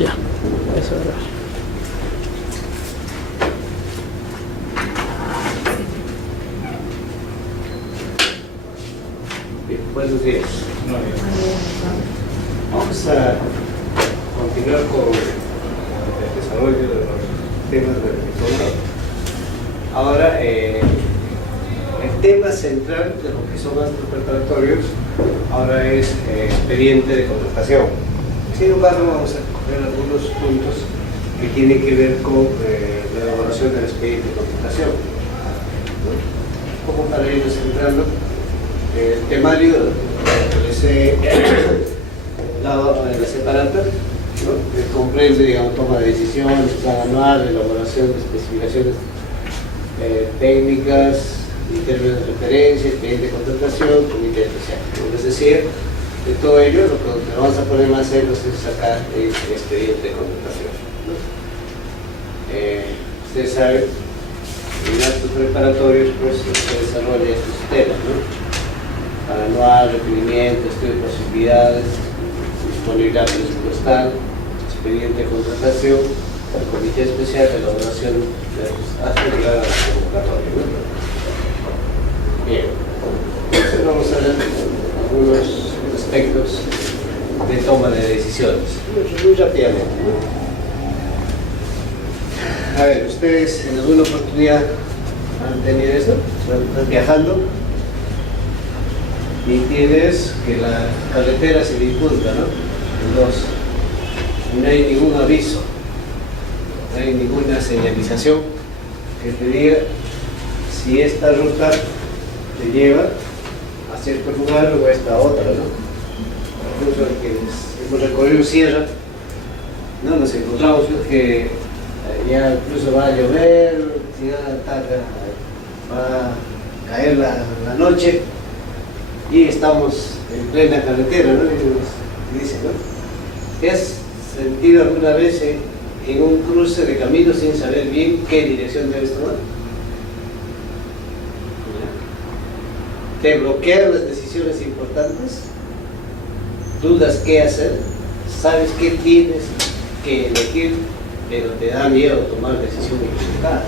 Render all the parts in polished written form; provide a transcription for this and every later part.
Ya, eso era. Bien, buenos días. Vamos a continuar con el desarrollo de los temas del diplomado. Ahora, el tema central de lo que son actos preparatorios ahora es expediente de contratación. Sin embargo, vamos a coger algunos puntos que tienen que ver con la elaboración del expediente de contratación, ¿no? Como para irnos centrando, el temario que les he dado en la separata, ¿no? Que comprende, digamos, toma de decisiones, plan anual, elaboración de especificaciones técnicas y términos de referencia, expediente de contratación, comité especial. Como les decía, de todo ello, lo que vamos a poner más serios es sacar el expediente de contratación, ¿no? Ustedes saben, en actos preparatorios, pues se desarrolla estos temas, ¿no? Plan anual, requerimiento, estudio de posibilidades, disponibilidad presupuestal, expediente de contratación, el comité especial de elaboración de hasta llegar a la convocatoria, ¿no? Bien, entonces vamos a ver algunos aspectos de toma de decisiones, muy rápidamente, ¿no? A ver, ustedes en alguna oportunidad han tenido eso, están viajando y tienes que la carretera se bifurca, ¿no? En dos, no hay ningún aviso, no hay ninguna señalización que te diga si esta ruta te lleva a cierto lugar o a esta otra, ¿no? Incluso quienes hemos recorrido sierra, ¿no? Nos encontramos que ya incluso va a llover, ya va a caer la noche y estamos en plena carretera, ¿no? Y dice, ¿no? ¿Te has sentido alguna vez en un cruce de caminos sin saber bien qué dirección debes tomar? Te bloquean las decisiones importantes, dudas qué hacer, sabes qué tienes que elegir, pero te da miedo tomar decisión equivocada,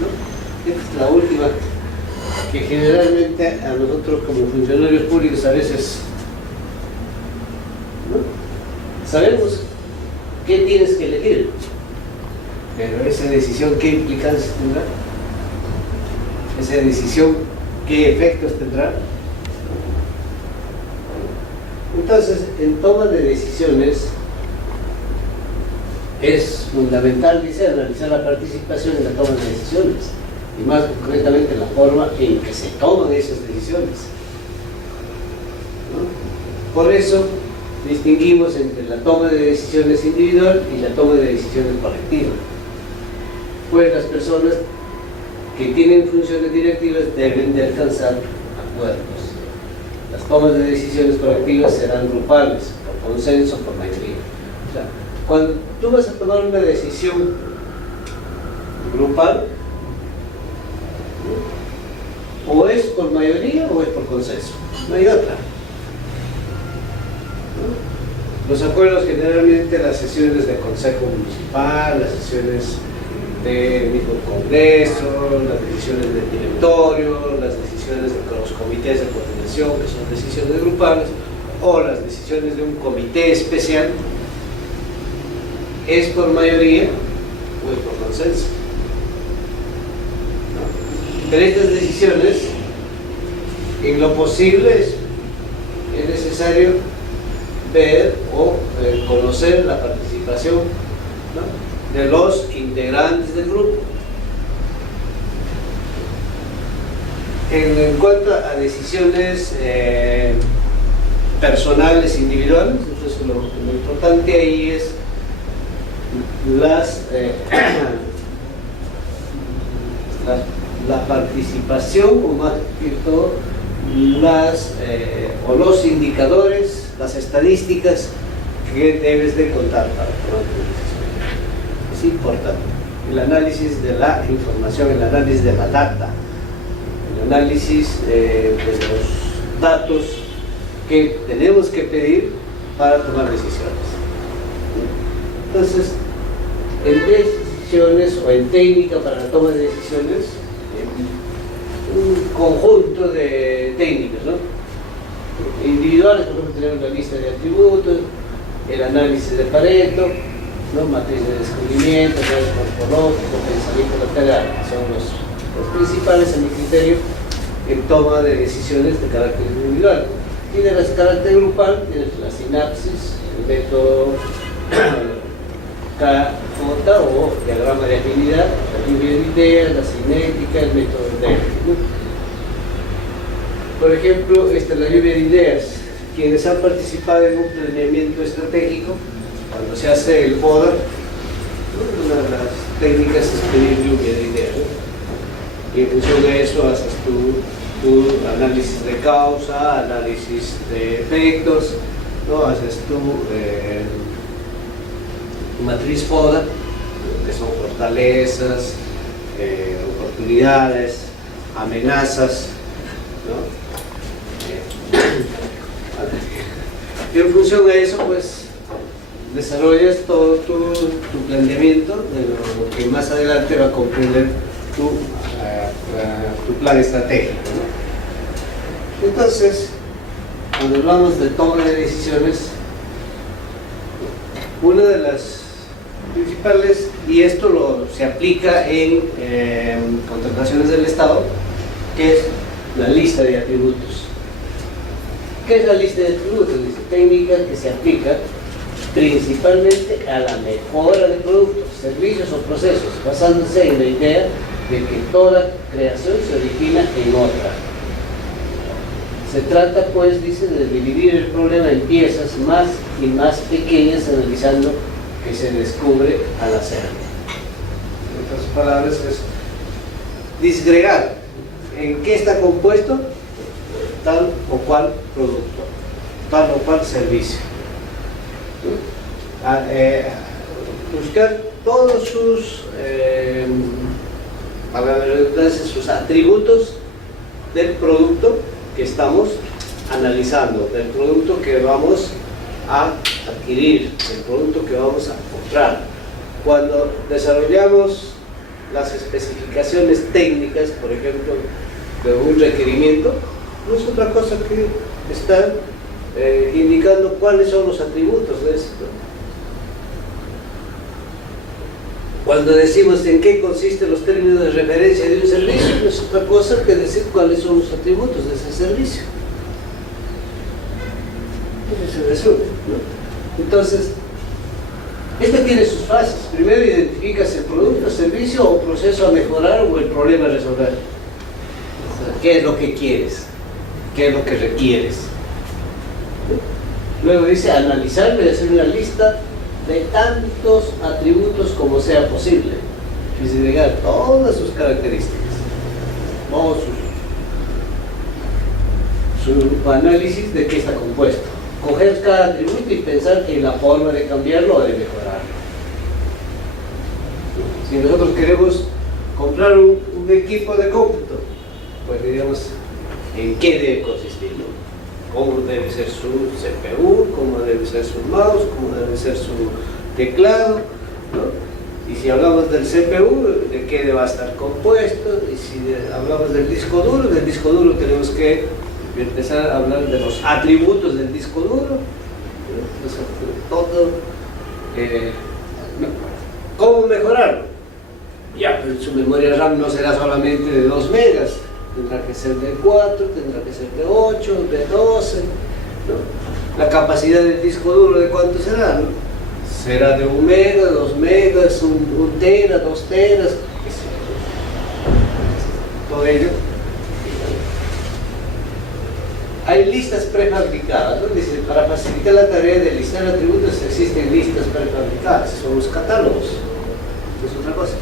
¿no? Esta es la última que generalmente a nosotros como funcionarios públicos a veces, ¿no? Sabemos qué tienes que elegir, pero esa decisión qué implicancias tendrá, esa decisión qué efectos tendrá. Entonces, en toma de decisiones es fundamental, dice, analizar la participación en la toma de decisiones y más concretamente la forma en que se toman esas decisiones, ¿no? Por eso distinguimos entre la toma de decisiones individual y la toma de decisiones colectiva, pues las personas que tienen funciones directivas deben de alcanzar acuerdos. Las tomas de decisiones colectivas serán grupales, por consenso, por mayoría. O sea, cuando tú vas a tomar una decisión grupal, ¿no? O es por mayoría o es por consenso, no hay otra, ¿no? Los acuerdos generalmente, las sesiones del Consejo Municipal, las sesiones del mismo Congreso, las decisiones del directorio, las decisiones de los comités de coordinación, que son decisiones grupales, o las decisiones de un comité especial, ¿es por mayoría o es por consenso? ¿No? Pero estas decisiones, en lo posible, es necesario ver o conocer la participación, ¿no?, de los integrantes del grupo. En cuanto a decisiones personales, individuales, entonces lo importante ahí es la participación, o más que todo, o los indicadores, las estadísticas que debes de contar para tomar tu decisión. Es importante el análisis de la información, el análisis de la data, el análisis de los datos que tenemos que pedir para tomar decisiones. Entonces, en decisiones o en técnica para la toma de decisiones, un conjunto de técnicas, ¿no? Individuales, por ejemplo, tenemos la lista de atributos, el análisis de Pareto, ¿no? Matriz de descubrimiento, análisis morfológico, pensamiento lateral, son los principales en mi criterio en toma de decisiones de carácter individual. Y de carácter grupal tienes la sinapsis, el método KJ o diagrama de afinidad, la lluvia de ideas, la cinética, el método de Delphi. Por ejemplo, esta es la lluvia de ideas. Quienes han participado en un planeamiento estratégico, cuando se hace el FODA, ¿no? Una de las técnicas es pedir lluvia de ideas, ¿no? Y en función de eso haces tu análisis de causa, análisis de efectos, ¿no? Haces tu matriz FODA, que son fortalezas, oportunidades, amenazas, ¿no? Y en función de eso, pues, desarrollas todo tu planteamiento de lo que más adelante va a comprender tu plan estratégico, ¿no? Entonces, cuando hablamos de toma de decisiones, una de las principales, y esto se aplica en contrataciones del Estado, que es la lista de atributos. ¿Qué es la lista de atributos? Dice, técnica que se aplica principalmente a la mejora de productos, servicios o procesos, basándose en la idea de que toda creación se origina en otra. Se trata, pues, dice, de dividir el problema en piezas más y más pequeñas, analizando que se descubre al hacerlo. En otras palabras, es disgregar en qué está compuesto tal o cual producto, tal o cual servicio. Buscar todos sus sus atributos del producto que estamos analizando, del producto que vamos a adquirir, del producto que vamos a comprar. Cuando desarrollamos las especificaciones técnicas, por ejemplo, de un requerimiento, no es otra cosa que estar indicando cuáles son los atributos de esto. Cuando decimos en qué consisten los términos de referencia de un servicio, no es otra cosa que decir cuáles son los atributos de ese servicio. Eso se resume, ¿no? Entonces, este tiene sus fases. Primero identificas el producto, servicio o proceso a mejorar o el problema a resolver. O sea, ¿qué es lo que quieres? ¿Qué es lo que requieres? Luego dice analizar y hacer una lista de tantos atributos como sea posible. Es decir, llegar todas sus características, todos su análisis de qué está compuesto. Coger cada atributo y pensar en la forma de cambiarlo o de mejorarlo. Si nosotros queremos comprar un equipo de cómputo, pues digamos, ¿en qué debe consistir? ¿No? Cómo debe ser su CPU, cómo debe ser su mouse, cómo debe ser su teclado, ¿no? Y si hablamos del CPU, ¿de qué va a estar compuesto? Y si hablamos del disco duro tenemos que empezar a hablar de los atributos del disco duro, ¿no? Todo, ¿cómo mejorarlo? Ya, pues su memoria RAM no será solamente de 2 megas, tendrá que ser de 4, tendrá que ser de 8, de 12, ¿no? La capacidad del disco duro, ¿de cuánto será? ¿No? Será de 1 mega, 2 megas, 1 tera, 2 teras, todo ello. Hay listas prefabricadas, ¿no? Dice, para facilitar la tarea de listar atributos existen listas prefabricadas, son los catálogos, es otra cosa.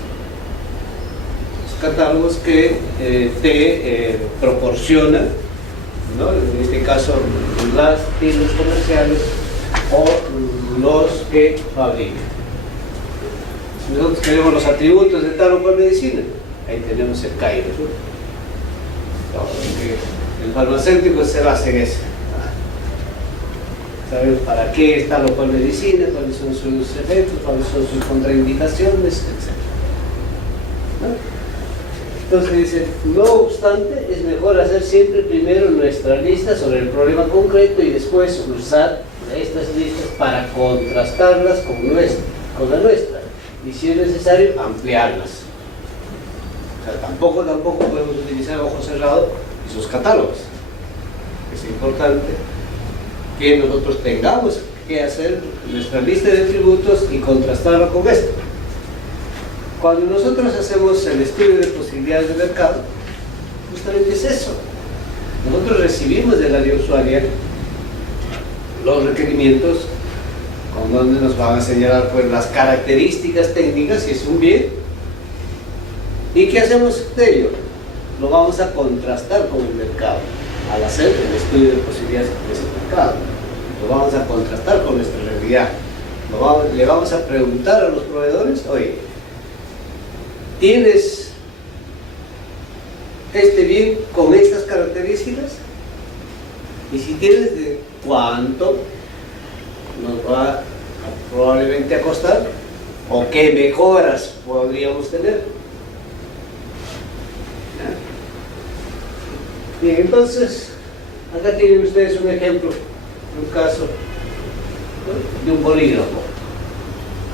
Catálogos que te proporcionan, ¿no? En este caso las tiendas comerciales o los que fabrican. Si nosotros queremos los atributos de tal o cual medicina, ahí tenemos el CAIRO, ¿no? El farmacéutico se basa en eso. sabemos para qué está la cual medicina, cuáles son sus efectos, cuáles son sus contraindicaciones, etc. ¿No? Entonces dice, no obstante, es mejor hacer siempre primero nuestra lista sobre el problema concreto y después usar estas listas para contrastarlas con la nuestra, y si es necesario, ampliarlas. O sea, tampoco podemos utilizar ojo cerrado y sus catálogos. Es importante que nosotros tengamos que hacer nuestra lista de tributos y contrastarla con esto. Cuando nosotros hacemos el estudio de posibilidades de mercado, justamente es eso. Nosotros recibimos del área usuaria los requerimientos con donde nos van a señalar pues, las características técnicas, si es un bien. ¿Y qué hacemos de ello? Lo vamos a contrastar con el mercado al hacer el estudio de posibilidades de ese mercado. Lo vamos a contrastar con nuestra realidad. Le vamos a preguntar a los proveedores, oye, ¿tienes este bien con estas características? Y si tienes, ¿de cuánto nos va probablemente a costar? ¿O qué mejoras podríamos tener? ¿Ya? Bien, entonces, acá tienen ustedes un ejemplo, un caso, ¿no?, de un bolígrafo.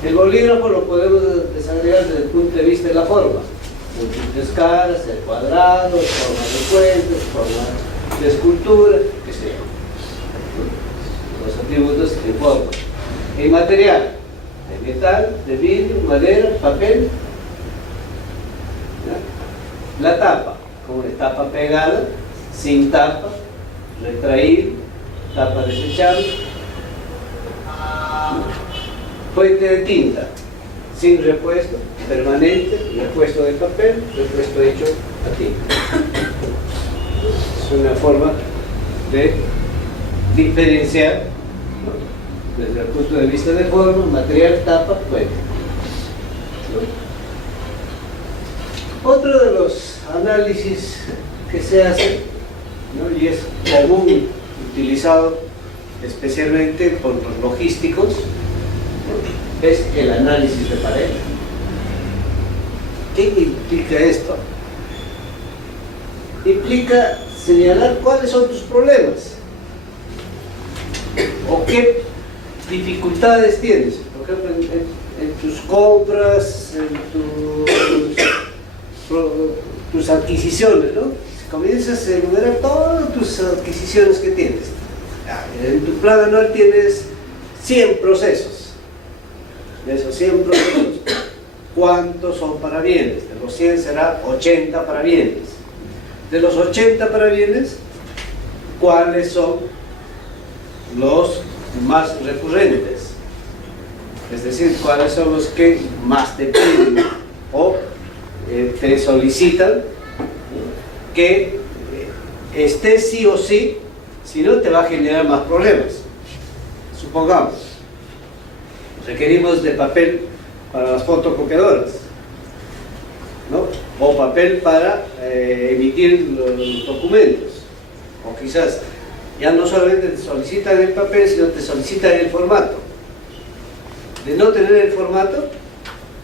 El bolígrafo lo podemos desarrollar desde el punto de vista de la forma. Múltiples caras, el cuadrado, forma de puentes, forma de escultura, qué sé yo. Los atributos de forma. En material, de metal, de vidrio, madera, papel. ¿Ya? La tapa, como de tapa pegada, sin tapa, retraíble, tapa desechable. Fuente de tinta, sin repuesto, permanente, repuesto de papel, repuesto hecho a tinta. Es una forma de diferenciar, ¿no?, desde el punto de vista de forma, material, tapa, fuente. ¿No? Otro de los análisis que se hace, ¿no?, y es común utilizado especialmente por los logísticos, es el análisis de pareja. ¿Qué implica esto? Implica señalar cuáles son tus problemas o qué dificultades tienes, por ejemplo, en tus compras, en tus adquisiciones, ¿no? Si comienzas a enumerar todas tus adquisiciones que tienes, en tu plan anual tienes 100 procesos. De esos 100 procesos, ¿cuántos son para bienes? De los 100 será 80 para bienes. De los 80 para bienes, ¿cuáles son los más recurrentes? Es decir, ¿cuáles son los que más te piden o te solicitan que esté sí o sí, si no te va a generar más problemas? Supongamos, requerimos de papel para las fotocopiadoras, ¿no?, o papel para emitir los documentos, o quizás ya no solamente te solicitan el papel, sino te solicitan el formato. De no tener el formato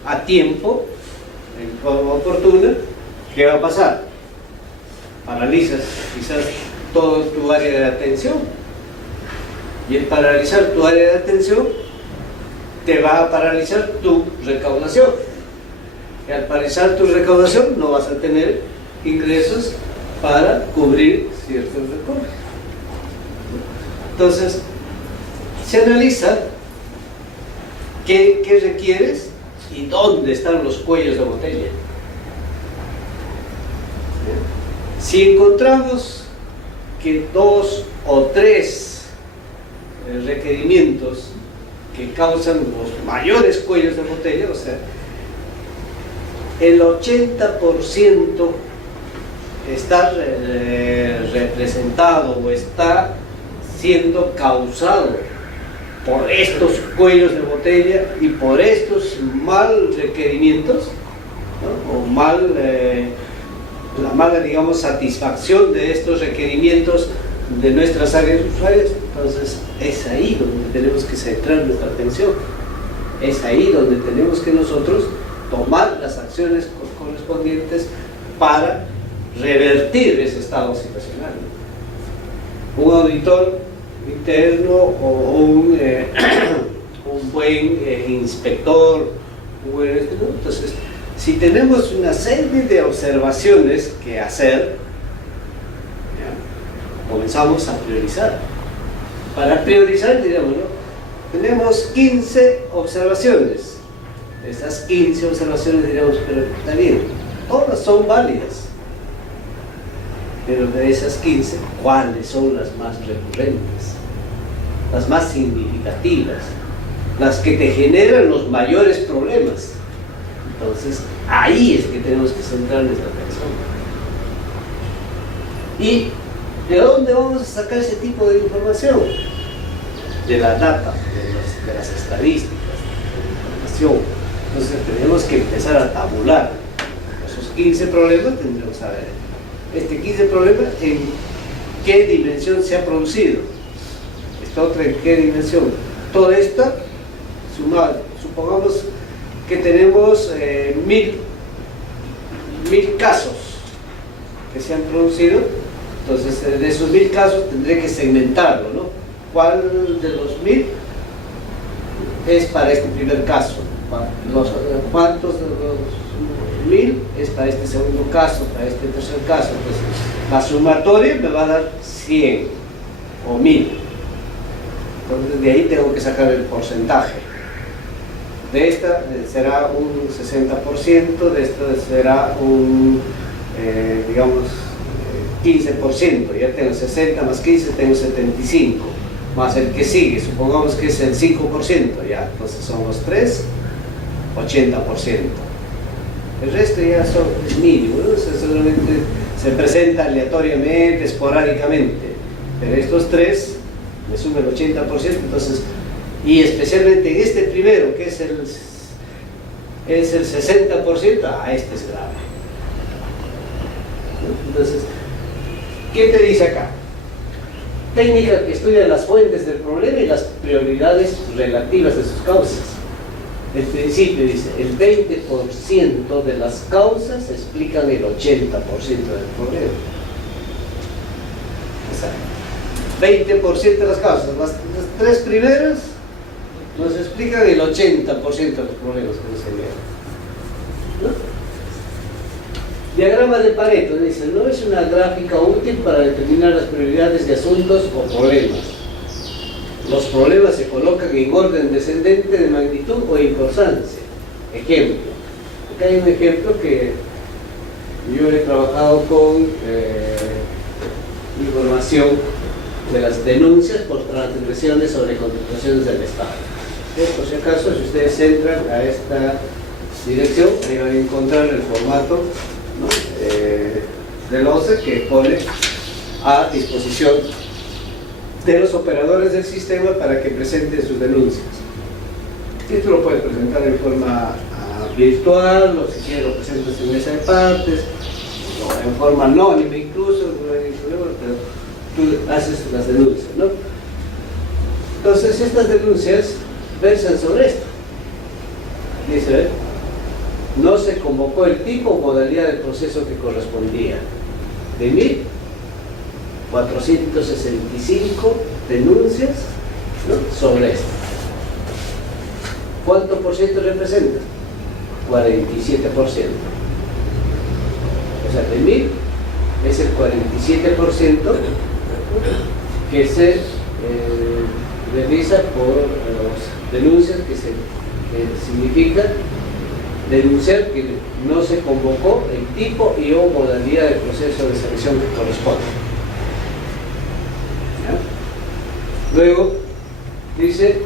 a tiempo, en forma oportuna, ¿qué va a pasar? Paralizas quizás todo tu área de atención, y el paralizar tu área de atención te va a paralizar tu recaudación, y al paralizar tu recaudación no vas a tener ingresos para cubrir ciertos recursos. Entonces se analiza qué requieres y dónde están los cuellos de botella. Si encontramos que 2 o 3 requerimientos que causan los mayores cuellos de botella, o sea, el 80% está representado o está siendo causado por estos cuellos de botella y por estos mal requerimientos, ¿no?, o la mala, digamos, satisfacción de estos requerimientos de nuestras áreas usuarias, entonces es ahí donde tenemos que centrar nuestra atención. Es ahí donde tenemos que nosotros tomar las acciones correspondientes para revertir ese estado situacional. Un auditor interno o un buen inspector, entonces, si tenemos una serie de observaciones que hacer, ¿ya?, comenzamos a priorizar. Para priorizar, digamos, ¿no?, tenemos 15 observaciones. Esas 15 observaciones, diríamos, pero está bien, todas son válidas. Pero de esas 15, ¿cuáles son las más recurrentes? Las más significativas, las que te generan los mayores problemas. Entonces, ahí es que tenemos que centrar nuestra atención. ¿Y de dónde vamos a sacar ese tipo de información? De la data, de las estadísticas, de la información. Entonces, tenemos que empezar a tabular esos 15 problemas. Tendremos que saber este 15 problemas en qué dimensión se ha producido, esta otra en qué dimensión. Toda esta sumada, supongamos que tenemos 1000 casos que se han producido. Entonces, de esos 1000 casos tendré que segmentarlo, ¿no? ¿Cuál de los 1000 es para este primer caso? ¿Cuántos de los 1000 es para este segundo caso, para este tercer caso? Entonces, la sumatoria me va a dar 100 o 1000. Entonces, de ahí tengo que sacar el porcentaje. De esta será un 60%, de esta será un, digamos, 15%. Ya tengo 60 más 15, tengo 75. Más el que sigue, supongamos que es el 5%, ya, entonces son los 3, 80%. El resto ya es mínimo, ¿no? O sea, solamente se presenta aleatoriamente, esporádicamente. Pero estos 3 me suman el 80%, entonces, y especialmente en este primero, que es el 60%, este es grave. Entonces, ¿qué te dice acá? Técnica que estudia las fuentes del problema y las prioridades relativas de sus causas. El principio dice, el 20% de las causas explican el 80% del problema. O sea, 20% de las causas, las 3 primeras nos explican el 80% de los problemas que nos generan, ¿no? Diagrama de Pareto, dice, no es una gráfica útil para determinar las prioridades de asuntos o problemas. Los problemas se colocan en orden descendente de magnitud o importancia. Ejemplo. Acá hay un ejemplo que yo he trabajado con información de las denuncias por transgresiones sobre contrataciones del Estado. Por si acaso, si ustedes entran a esta dirección, ahí van a encontrar el formato, ¿no?, del OCE, que pone a disposición de los operadores del sistema para que presenten sus denuncias. Esto lo puedes presentar en forma virtual, o si quieres lo presentas en mesa de partes, o en forma anónima incluso, pero tú haces las denuncias, ¿no? Entonces, estas denuncias versan sobre esto. Dice, no se convocó el tipo o modalidad del proceso que correspondía. De 1465 denuncias, ¿no?, sobre esto. ¿Cuánto por ciento representa? 47%. O sea, de 1000 es el 47% que se realiza por las denuncias, que significa denunciar que no se convocó el tipo y o modalidad del proceso de selección que corresponde. ¿Ya? Luego dice,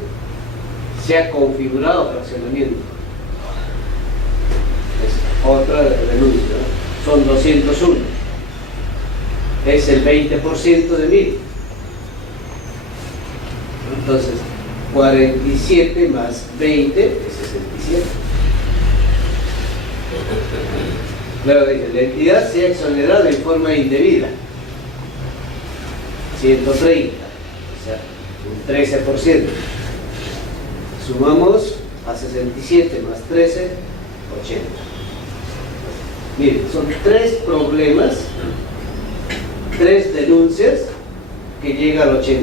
se ha configurado fraccionamiento. Es otra denuncia, ¿no? Son 201. Es el 20% de 1000. Entonces, 47 más 20 es 67. Luego dice, la entidad se ha exonerado en forma indebida. 130, o sea, un 13%. Sumamos a 67 más 13, 80. Miren, son 3 problemas, 3 denuncias que llega al 80%.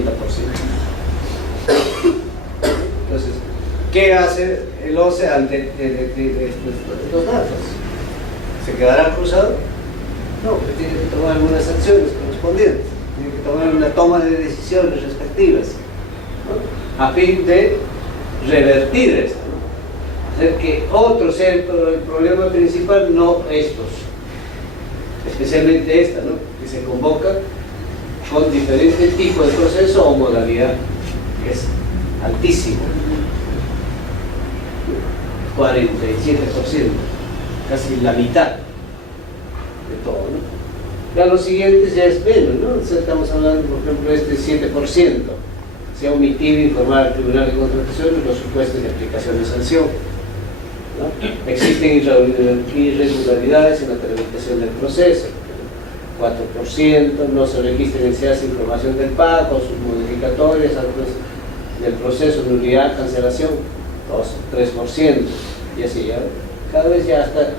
Entonces, ¿qué hace el OCE ante los datos? ¿Se quedará cruzado? No, pues tiene que tomar algunas acciones correspondientes, tiene que tomar una toma de decisiones respectivas, ¿no? A fin de revertir esto, ¿no? Hacer que otro sea el problema principal, no estos, especialmente esta, ¿no? Que se convoca con diferente tipo de proceso o modalidad, que es altísimo, 47%, casi la mitad de todo, ¿no? Ya los siguientes ya es menos, ¿no? Entonces estamos hablando, por ejemplo, este 7%, se ha omitido informar al Tribunal de Contratación de los supuestos de aplicación de sanción, ¿no? Existen irregularidades en la tramitación del proceso, 4%, no se registra en el SEAS información del pago, sus modificatorias antes del proceso, nulidad, cancelación, 3%, y así ya, cada vez ya hasta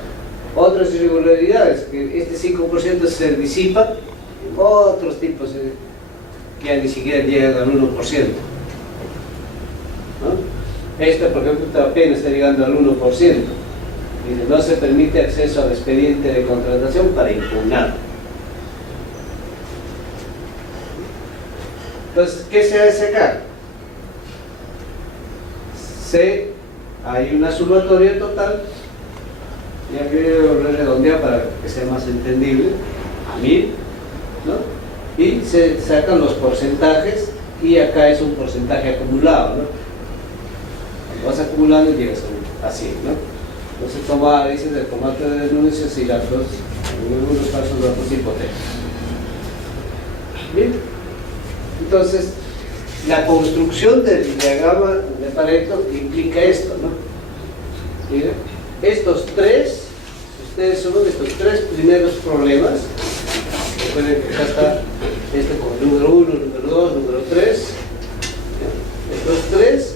otras irregularidades, que este 5% se disipa, otros tipos que ya ni siquiera llegan al 1%, ¿no? Esta, por ejemplo, apenas está llegando al 1%. Dice, no se permite acceso al expediente de contratación para impugnar. Entonces, ¿qué se hace acá? Hay una sumatoria total, ya que redondea para que sea más entendible, a 1000, ¿no? Y se sacan los porcentajes, y acá es un porcentaje acumulado, ¿no? Cuando vas acumulando llegas así, ¿no? Entonces dice del formato de denuncias y datos, en algunos casos datos hipotecas. Bien, entonces la construcción del diagrama de Pareto implica esto, ¿no? Miren, estos 3, ustedes suman estos 3 primeros problemas. Recuerden que acá está este como número 1, número 2, número 3. Estos 3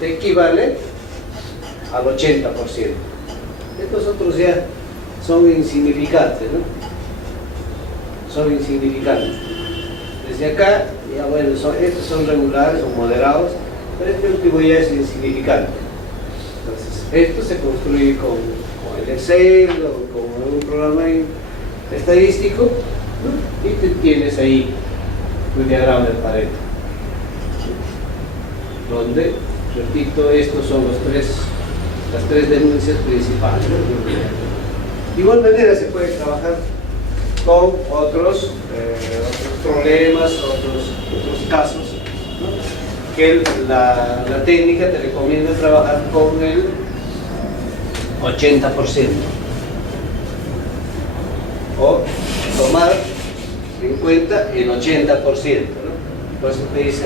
te equivalen al 80%. Estos otros ya son insignificantes, ¿no? Son insignificantes. Desde acá, ya bueno, estos son regulares o moderados, pero este último ya es insignificante. Entonces, esto se construye con el Excel o con un programa estadístico, ¿no? Y tienes ahí un diagrama de Pareto, donde, repito, estos son las 3 denuncias principales, ¿no? De igual manera se puede trabajar con otros problemas, otros casos, ¿no? Que la técnica te recomienda trabajar con el 80%, o tomar en cuenta el 80%, ¿no? Por eso te dice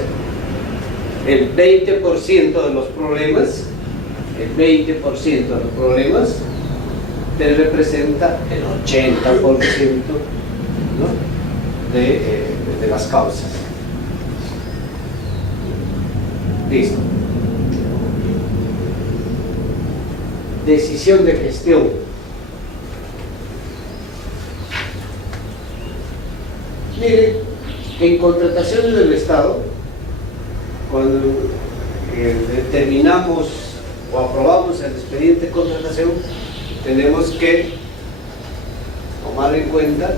el 20% de los problemas, te representa el 80%, ¿no? de las causas. Listo. Decisión de gestión. Miren, en contrataciones del Estado, cuando determinamos o aprobamos el expediente de contratación, tenemos que tomar en cuenta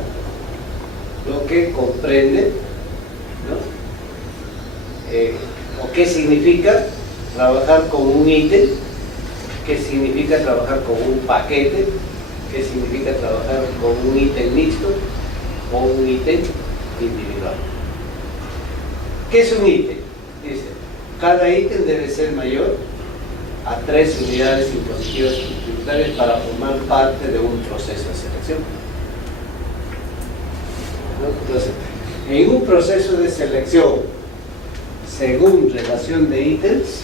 lo que comprende, ¿no? O qué significa trabajar con un ítem, qué significa trabajar con un paquete, qué significa trabajar con un ítem mixto o un ítem individual. ¿Qué es un ítem? Dice, cada ítem debe ser mayor a 3 unidades impositivas tributarias para formar parte de un proceso de selección, ¿no? Entonces, en un proceso de selección según relación de ítems,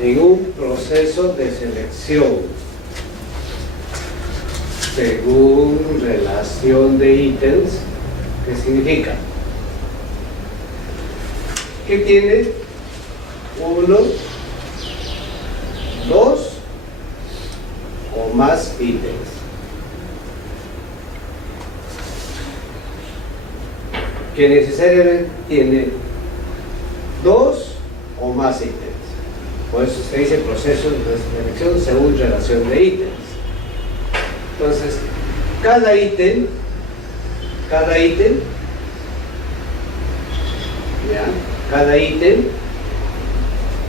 en un proceso de selección según relación de ítems, ¿qué significa? Que tiene 1, 2 o más ítems. Que necesariamente tiene 2 o más ítems. Por eso se dice proceso de selección según relación de ítems. Entonces, cada ítem, ¿ya? Cada ítem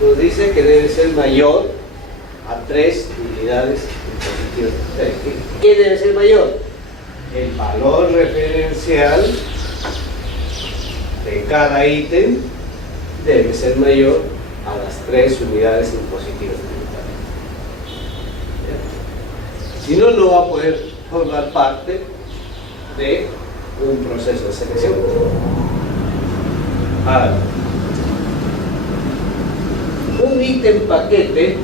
nos dice que debe ser mayor a 3 unidades impositivas. ¿Qué debe ser mayor? El valor referencial de cada ítem debe ser mayor a las 3 unidades impositivas tributarias. Si no, no va a poder formar parte de un proceso de selección. Ahora, un ítem paquete,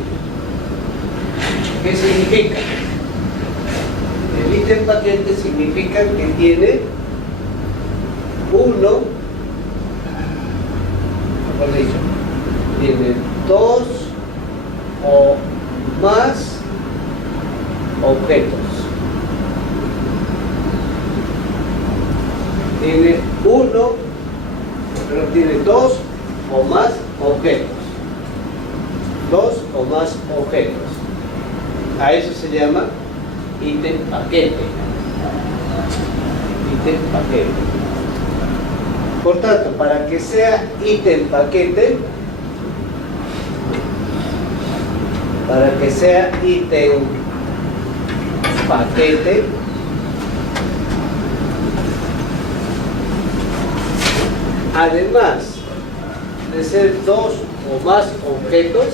¿qué significa? El ítem paquete significa que tiene tiene 2 o más objetos. Tiene 2 o más objetos. 2 o más objetos. A eso se llama ítem paquete. Ítem paquete. Por tanto, para que sea ítem paquete, además de ser 2 o más objetos,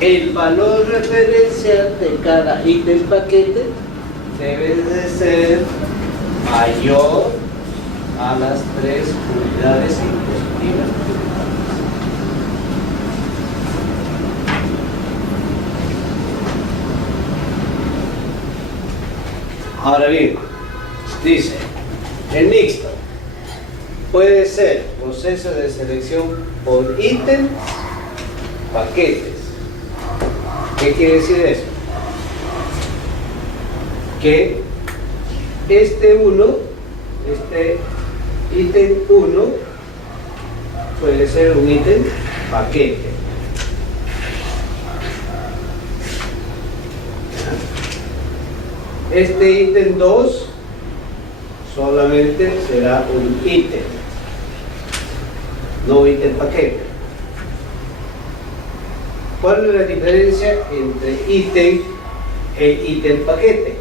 el valor referencial de cada ítem paquete debe de ser mayor a las 3 unidades impositivas. Ahora bien, dice, el mixto puede ser proceso de selección por ítem, paquetes. ¿Qué quiere decir eso? Que este ítem 1 puede ser un ítem paquete. Este ítem 2 solamente será un ítem, no ítem paquete. ¿Cuál es la diferencia entre ítem e ítem paquete?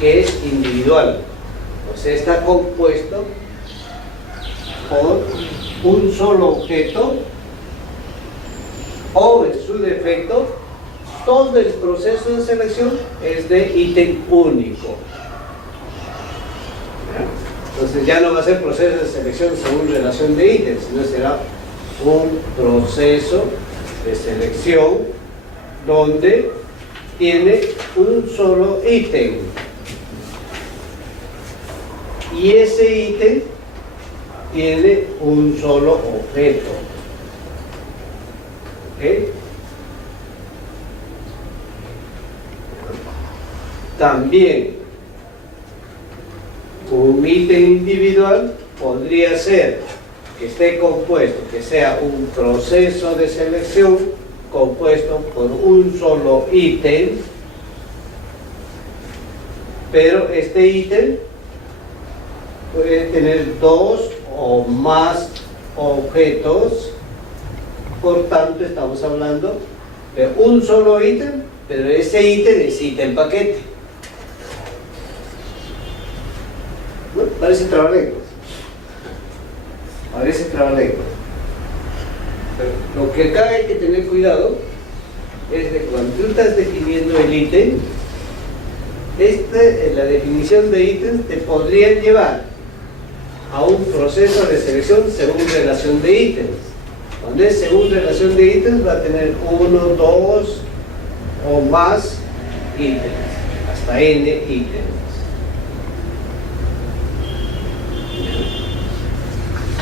Que es individual, o sea, está compuesto por un solo objeto, o en su defecto todo el proceso de selección es de ítem único. Entonces ya no va a ser proceso de selección según relación de ítems, sino será un proceso de selección donde tiene un solo ítem. Y ese ítem tiene un solo objeto. ¿Ok? También un ítem individual podría ser que esté compuesto, que sea un proceso de selección compuesto por un solo ítem, pero este ítem puede tener 2 o más objetos. Por tanto, estamos hablando de un solo ítem, pero ese ítem es ítem paquete. Bueno, parece trabalenguas. Pero lo que acá hay que tener cuidado es de cuando tú estás definiendo el ítem, la definición de ítems te podría llevar a un proceso de selección según relación de ítems. Cuando es según relación de ítems va a tener 1, 2 o más ítems, hasta n ítems.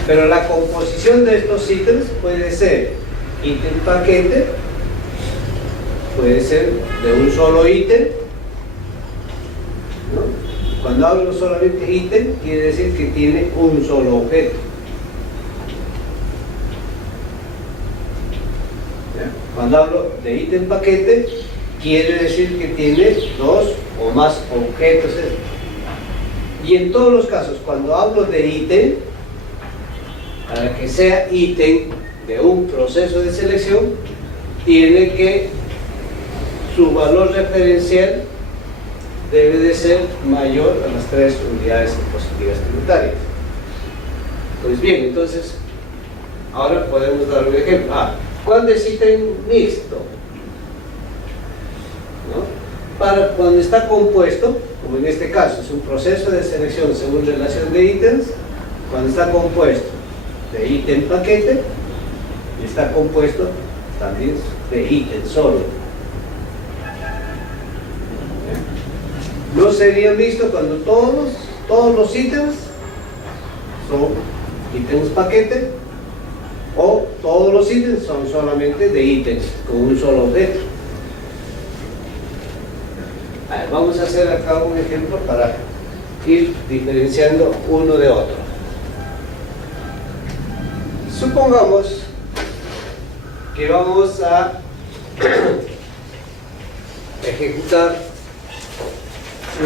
Pero la composición de estos ítems puede ser ítem paquete, puede ser de un solo ítem, ¿no? Cuando hablo solamente ítem, quiere decir que tiene un solo objeto. ¿Ya? Cuando hablo de ítem paquete, quiere decir que tiene dos o más objetos. Y en todos los casos, cuando hablo de ítem, para que sea ítem de un proceso de selección, tiene que su valor referencial debe de ser mayor a las 3 unidades impositivas tributarias. Pues bien, entonces ahora podemos dar un ejemplo. ¿Cuándo es ítem mixto? ¿No? Para cuando está compuesto, como en este caso es un proceso de selección según relación de ítems, cuando está compuesto de ítem paquete, y está compuesto también de ítem solo. No sería mixto cuando todos los ítems son ítems paquete, o todos los ítems son solamente de ítems con un solo objeto. A ver, vamos a hacer acá un ejemplo para ir diferenciando uno de otro. Supongamos que vamos a ejecutar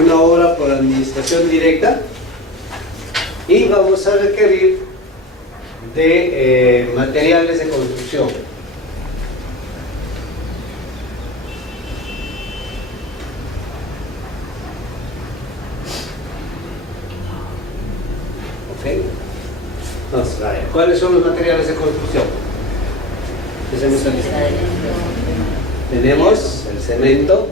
una obra por administración directa y vamos a requerir de materiales de construcción. ¿Ok? Entonces, ¿cuáles son los materiales de construcción? Empecemos a listar. Tenemos el cemento,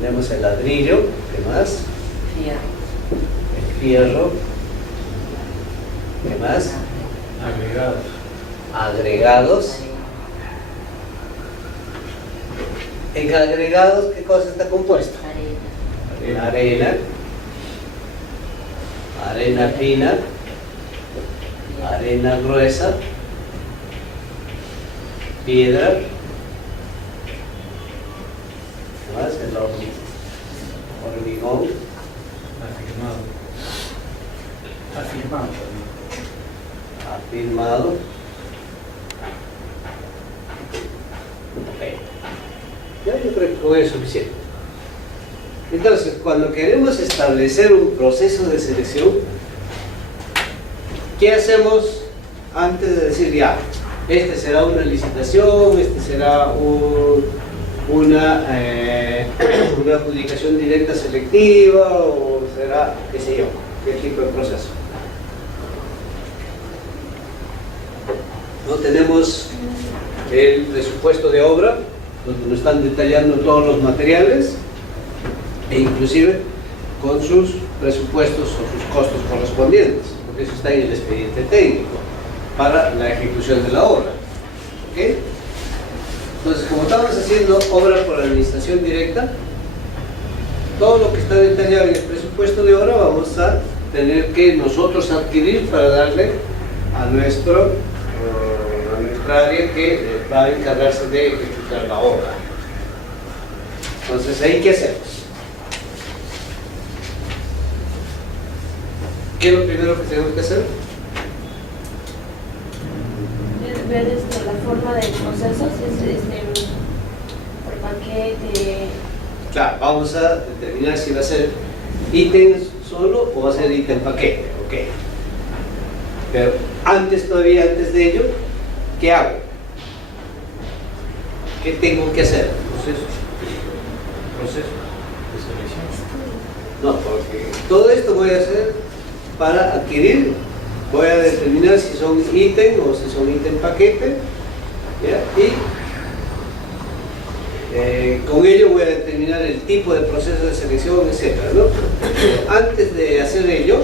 tenemos el ladrillo, ¿qué más? El fierro, ¿qué más? Agregados. En agregados, ¿qué cosa está compuesto? Arena fina, arena gruesa, piedra, ¿qué más? El hormigón, afirmado. Okay. Ya, yo creo que con eso es suficiente. Entonces, cuando queremos establecer un proceso de selección, ¿qué hacemos antes de decir ya? Este será una licitación, este será una adjudicación directa selectiva, o será, qué sé yo, qué tipo de proceso. ¿No? Tenemos el presupuesto de obra, donde nos están detallando todos los materiales, e inclusive con sus presupuestos o sus costos correspondientes, porque eso está en el expediente técnico para la ejecución de la obra. ¿Okay? Entonces, como estamos haciendo obra por administración directa, todo lo que está detallado en el presupuesto de obra vamos a tener que nosotros adquirir para darle a nuestra área que va a encargarse de ejecutar la obra. Entonces, ¿ahí qué hacemos? ¿Qué es lo primero que tenemos que hacer? Ver la forma del proceso, por paquete. Claro, vamos a determinar si va a ser ítem solo o va a ser ítem paquete. Ok. Pero antes de ello, ¿qué hago? ¿Qué tengo que hacer? Proceso de selección. No, porque todo esto voy a hacer para adquirir. Voy a determinar si son ítem o si son ítem paquete, ¿ya? Y con ello voy a determinar el tipo de proceso de selección, etc., ¿no? Antes de hacer ello,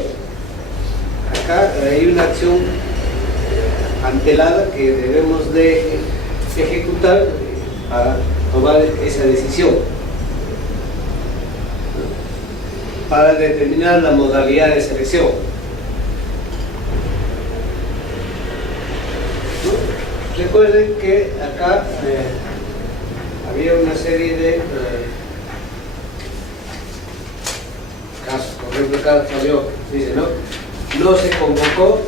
acá hay una acción antelada que debemos de ejecutar para tomar esa decisión, para determinar la modalidad de selección. Recuerden que acá había una serie de casos. Por ejemplo, acá salió, dice, no se convocó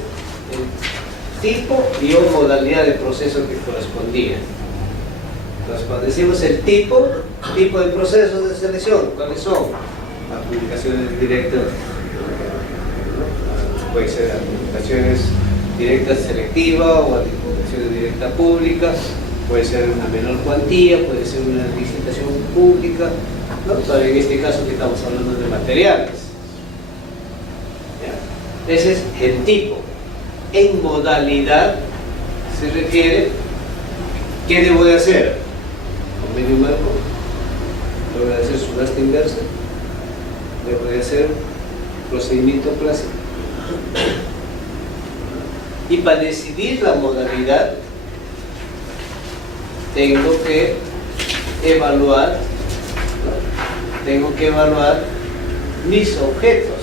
el tipo y o modalidad de proceso que correspondía. Entonces, cuando decimos el tipo de procesos de selección, ¿cuáles son? Las publicaciones directas, ¿no? Puede ser las publicaciones directas selectivas o las publicaciones directas públicas, puede ser una menor cuantía, puede ser una licitación pública, ¿no? Pero en este caso que estamos hablando de materiales. ¿Ya? Ese es el tipo. En modalidad se refiere, ¿qué debo de hacer? Convenio marco, debo de hacer subasta inversa, debo de hacer procedimiento clásico. Y para decidir la modalidad tengo que evaluar, ¿no? Tengo que evaluar mis objetos,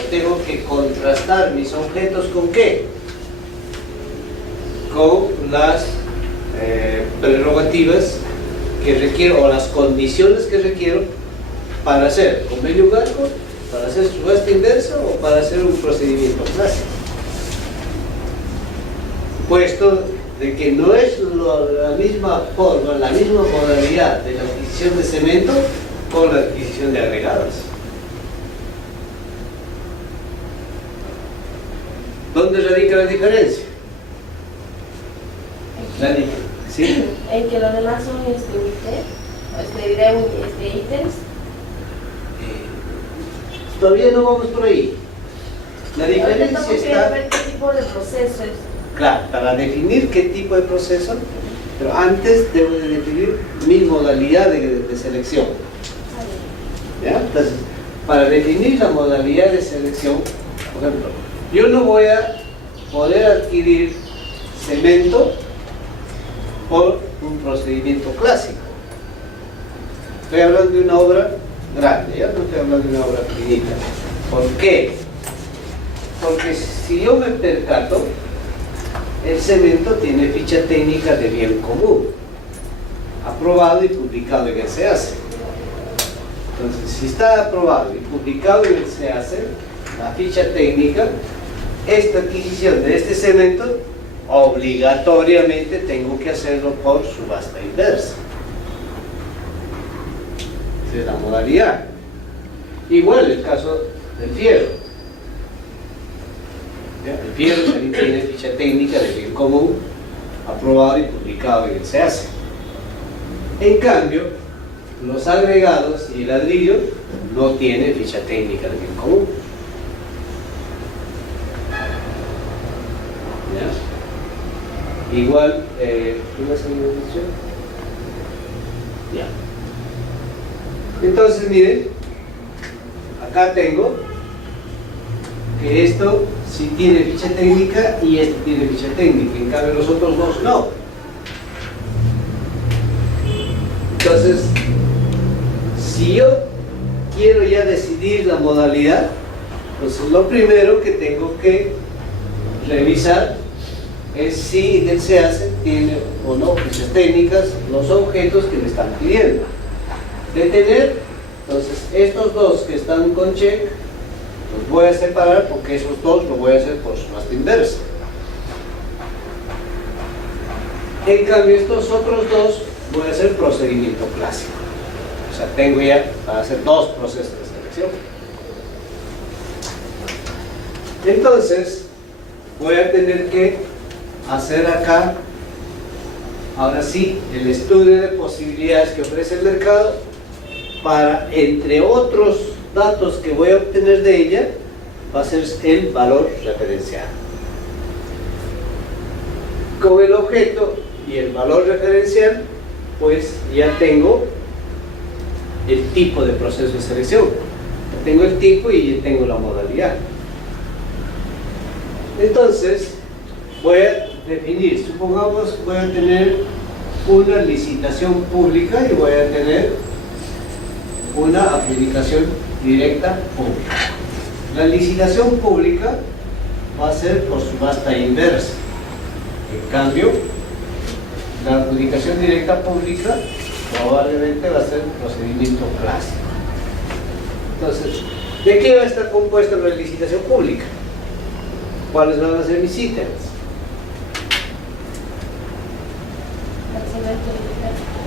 o tengo que contrastar mis objetos ¿con qué? Con las prerrogativas que requiero o las condiciones que requiero para hacer convenio marco, para hacer subasta inversa o para hacer un procedimiento clásico. Puesto de que no es la misma forma, la misma modalidad de la adquisición de cemento con la adquisición de agregados. ¿Dónde radica la diferencia? ¿Sí? En que los demás son ítems. Todavía no vamos por ahí. La diferencia Ahorita está... ver qué tipo de proceso es. Claro, para definir qué tipo de proceso, pero antes debo de definir mi modalidad de selección. ¿Ya? Entonces, para definir la modalidad de selección, por ejemplo, yo no voy a poder adquirir cemento por un procedimiento clásico. Estoy hablando de una obra grande, ya no estoy hablando de una obra pequeñita. ¿Por qué? Porque si yo me percato, el cemento tiene ficha técnica de bien común, aprobado y publicado en el SEACE. Entonces, si está aprobado y publicado en el SEACE, la ficha técnica, esta adquisición de este cemento, obligatoriamente tengo que hacerlo por subasta inversa. Esa es la modalidad. Igual el caso del fierro. El fierro también tiene ficha técnica de bien común, aprobado y publicado en el SEACE. En cambio, los agregados y el ladrillo no tienen ficha técnica de bien común. ¿Ya? Igual, ¿qué más había dicho? Ya. Entonces, miren, acá tengo que esto sí tiene ficha técnica y este tiene ficha técnica, en cambio los otros dos no. Entonces, si yo quiero ya decidir la modalidad, pues lo primero que tengo que revisar es si el SEACE tiene o no fichas técnicas los objetos que me están pidiendo. De tener, entonces estos dos que están con check, los voy a separar porque esos dos los voy a hacer por subasta inversa. En cambio, estos otros dos voy a hacer procedimiento clásico. O sea, tengo ya para hacer dos procesos de selección. Entonces, voy a tener que hacer acá, ahora sí, el estudio de posibilidades que ofrece el mercado para, entre otros datos que voy a obtener de ella, va a ser el valor referencial. Con el objeto y el valor referencial, pues ya tengo el tipo de proceso de selección. Ya tengo el tipo y ya tengo la modalidad. Entonces, voy a definir, supongamos voy a tener una licitación pública y voy a tener una adjudicación directa pública. La licitación pública va a ser por subasta inversa. En cambio, la adjudicación directa pública probablemente va a ser procedimiento clásico. Entonces, ¿de qué va a estar compuesta la licitación pública? ¿Cuáles van a ser mis ítems?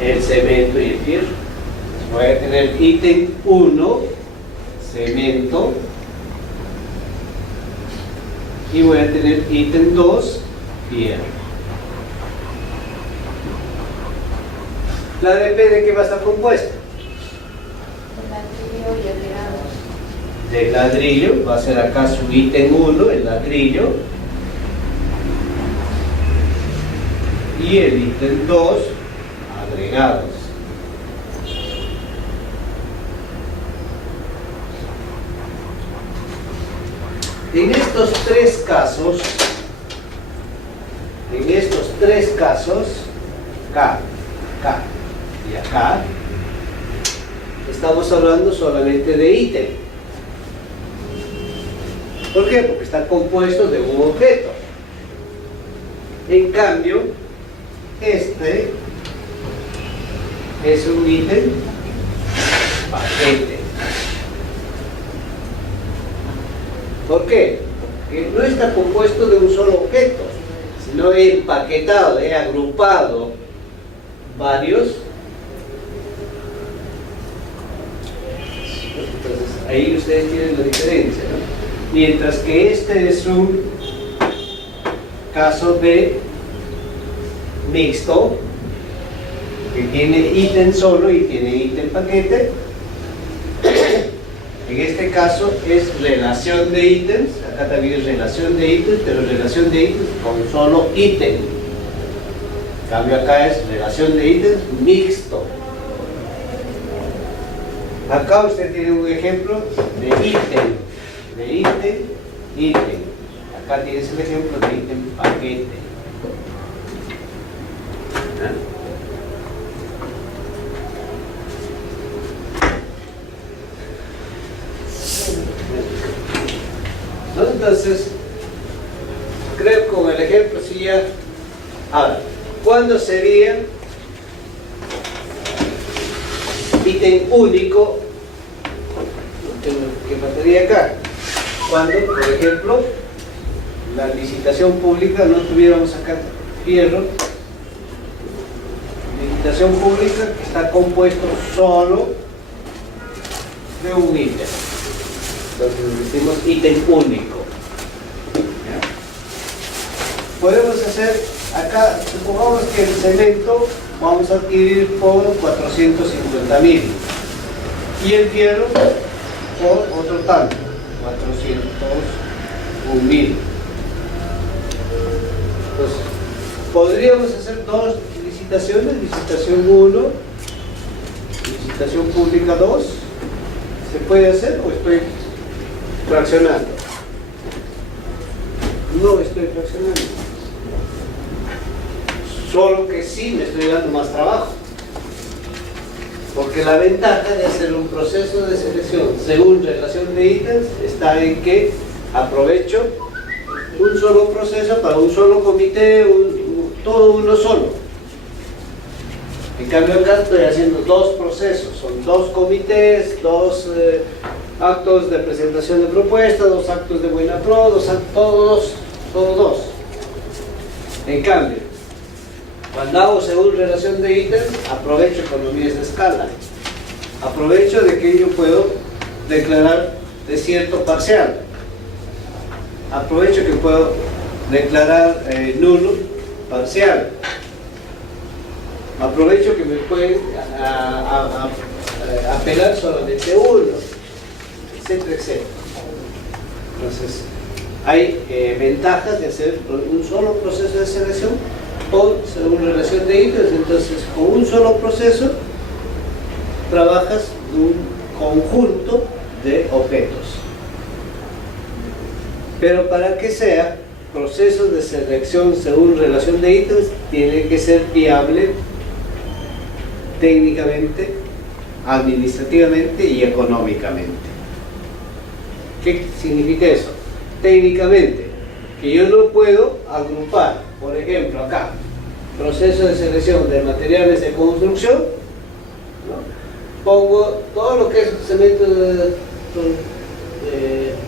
El cemento y el fierro. Voy a tener ítem 1, cemento, y voy a tener ítem 2, fierro. ¿La ADP de qué va a estar compuesta? De ladrillo, va a ser acá su ítem 1, el ladrillo, y el ítem 2, agregados. En estos tres casos, acá y acá, estamos hablando solamente de ítem. ¿Por qué? Porque están compuestos de un objeto. En cambio, este es un ítem paquete. ¿Por qué? Porque no está compuesto de un solo objeto, sino he empaquetado, he agrupado varios. Entonces, ahí ustedes tienen la diferencia, ¿no? Mientras que este es un caso de mixto, que tiene ítem solo y tiene ítem paquete. En este caso es relación de ítems, acá también es relación de ítems, pero relación de ítems con solo ítem. En cambio acá es relación de ítems mixto. Acá usted tiene un ejemplo de ítem. Acá tienes el ejemplo de ítem paquete. ¿No? Entonces, creo que con el ejemplo sí ya. Ahora, ¿cuándo sería ítem único? ¿Qué pasaría acá? Cuando, por ejemplo, la licitación pública no tuviéramos acá fierro, licitación pública que está compuesto solo de un ítem. Entonces decimos ítem único. ¿Ya? Podemos hacer acá, supongamos que el cemento vamos a adquirir por 450.000 y el fierro por otro tanto, 401.000. Entonces, podríamos hacer dos licitaciones, licitación 1, licitación pública 2. ¿Se puede hacer o estoy fraccionando? No estoy fraccionando. Solo que sí me estoy dando más trabajo. Porque la ventaja de hacer un proceso de selección según relación de ítems está en que aprovecho un solo proceso para un solo comité, todo uno solo. En cambio acá estoy haciendo dos procesos, son dos comités, dos actos de presentación de propuesta, dos actos de buena pro, todos dos. En cambio, cuando hago según relación de ítems, aprovecho economías de escala. Aprovecho de que yo puedo declarar desierto parcial. Aprovecho que puedo declarar nulo parcial. Aprovecho que me pueden apelar solamente uno, etcétera, etcétera. Entonces, hay ventajas de hacer un solo proceso de selección o según relación de ítems. Entonces, con un solo proceso trabajas un conjunto de objetos. Pero para que sea procesos de selección según relación de ítems tiene que ser viable técnicamente, administrativamente y económicamente. ¿Qué significa eso? Técnicamente, que yo no puedo agrupar, por ejemplo, acá, proceso de selección de materiales de construcción, ¿no? Pongo todo lo que es cemento de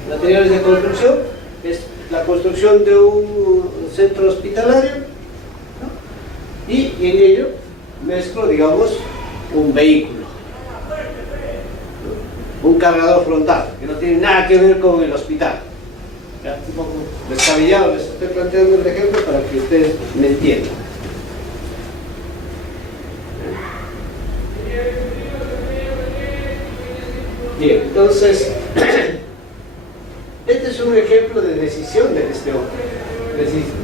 materiales de construcción, es la construcción de un centro hospitalario, ¿no? Y en ello mezclo, digamos, un vehículo, ¿no? Un cargador frontal, que no tiene nada que ver con el hospital. ¿Ya? Un poco descabellado, les estoy planteando el ejemplo para que ustedes me entiendan. Bien, entonces, este es un ejemplo de decisión de gestión.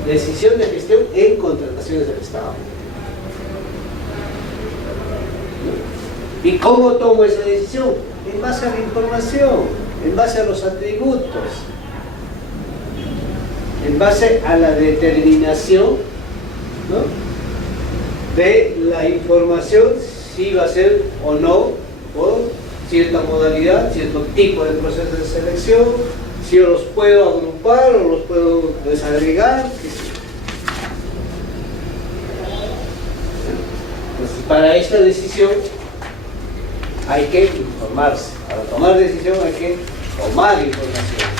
Decisión de gestión en contrataciones del Estado. ¿Y cómo tomo esa decisión? En base a la información, en base a los atributos, en base a la determinación, ¿no?, de la información, si va a ser o no por cierta modalidad, cierto tipo de proceso de selección, si yo los puedo agrupar o los puedo desagregar. Entonces, para esta decisión hay que informarse. Para tomar decisión hay que tomar información.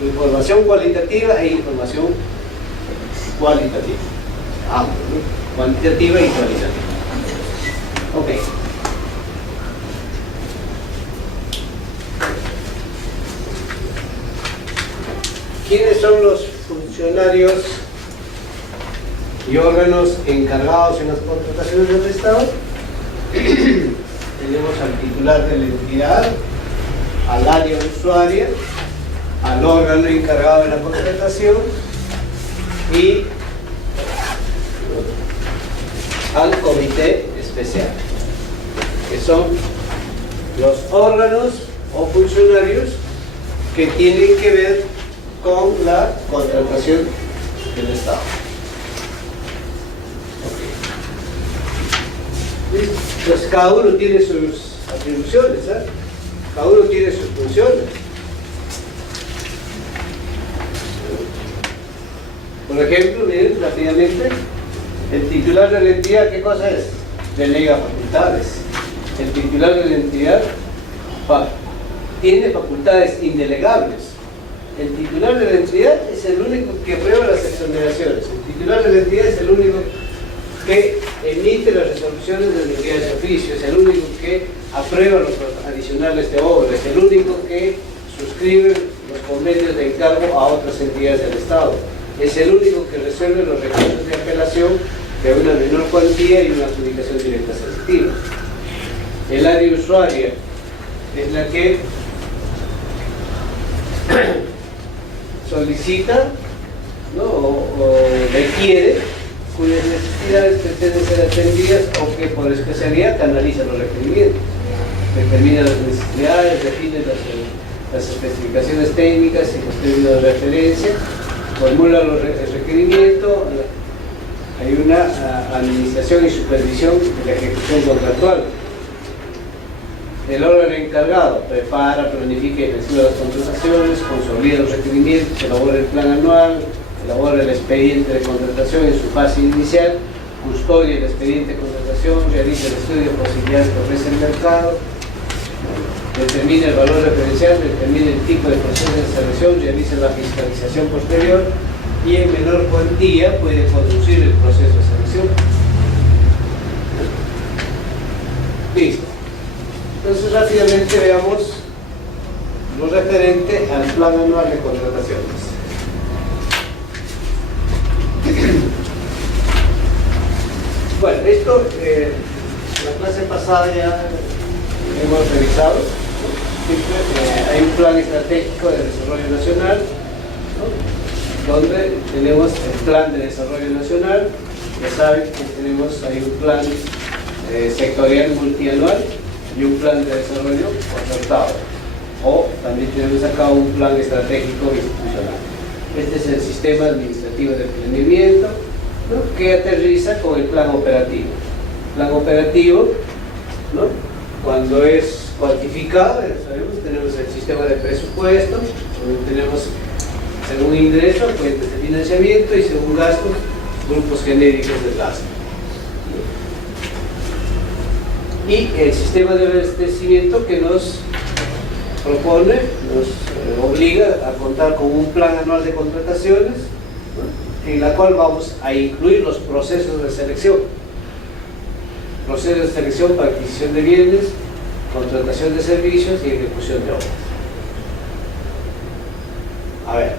Información cualitativa e información cualitativa. Ambos, ¿no? Cuantitativa y cualitativa. Ok. ¿Quiénes son los funcionarios y órganos encargados en las contrataciones del Estado? Tenemos al titular de la entidad, al área usuaria, al órgano encargado de la contratación y al comité especial, que son los órganos o funcionarios que tienen que ver con la contratación del Estado. Okay. Pues cada uno tiene sus atribuciones, ¿eh? Cada uno tiene sus funciones. Por ejemplo, miren rápidamente, el titular de la entidad, ¿qué cosa es? Delega facultades. El titular de la entidad tiene facultades indelegables. El titular de la entidad es el único que aprueba las exoneraciones. El titular de la entidad es el único que emite las resoluciones de unidades de oficio, es el único que aprueba los adicionales de obra, es el único que suscribe los convenios de encargo a otras entidades del Estado, es el único que resuelve los recursos de apelación de una menor cuantía y una adjudicación directa sensitiva. El área usuaria es la que solicita, ¿no?, o requiere, cuyas necesidades pretenden ser atendidas o que por especialidad canaliza los requerimientos, determina las necesidades, define las especificaciones técnicas y los términos de referencia, formula el requerimiento. Hay una administración y supervisión de la ejecución contractual. El órgano encargado prepara, planifica y ejecuta las contrataciones, consolida los requerimientos, elabora el plan anual, elabora el expediente de contratación en su fase inicial, custodia el expediente de contratación, realiza el estudio de posibilidades que ofrece el mercado, determina el valor referencial, determina el tipo de proceso de selección, realiza la fiscalización posterior y en menor cuantía puede conducir el proceso de selección. Listo. Entonces rápidamente veamos lo referente al plan anual de contrataciones. Bueno, esto la clase pasada ya hemos revisado, ¿no? Hay un plan estratégico de desarrollo nacional, ¿no?, donde tenemos el plan de desarrollo nacional. Ya saben que tenemos ahí un plan sectorial multianual y un plan de desarrollo concertado, o también tenemos acá un plan estratégico institucional. Este es el sistema administrativo de planeamiento, ¿no?, que aterriza con el plan operativo. Plan operativo, ¿no?, cuando es cuantificado, ya sabemos, tenemos el sistema de presupuesto, donde tenemos según ingreso, fuentes de financiamiento, y según gastos, grupos genéricos de gasto. Y el sistema de abastecimiento que nos propone, nos obliga a contar con un plan anual de contrataciones, ¿no?, en la cual vamos a incluir los procesos de selección. Procesos de selección para adquisición de bienes, contratación de servicios y ejecución de obras. A ver.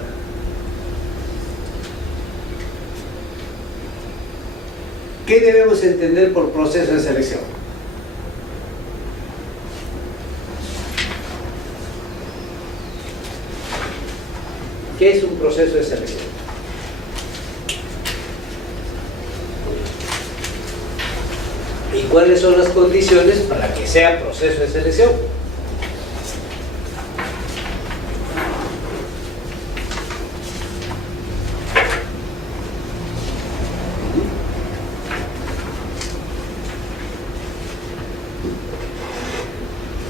¿Qué debemos entender por proceso de selección? ¿Qué es un proceso de selección? ¿Y cuáles son las condiciones para que sea proceso de selección?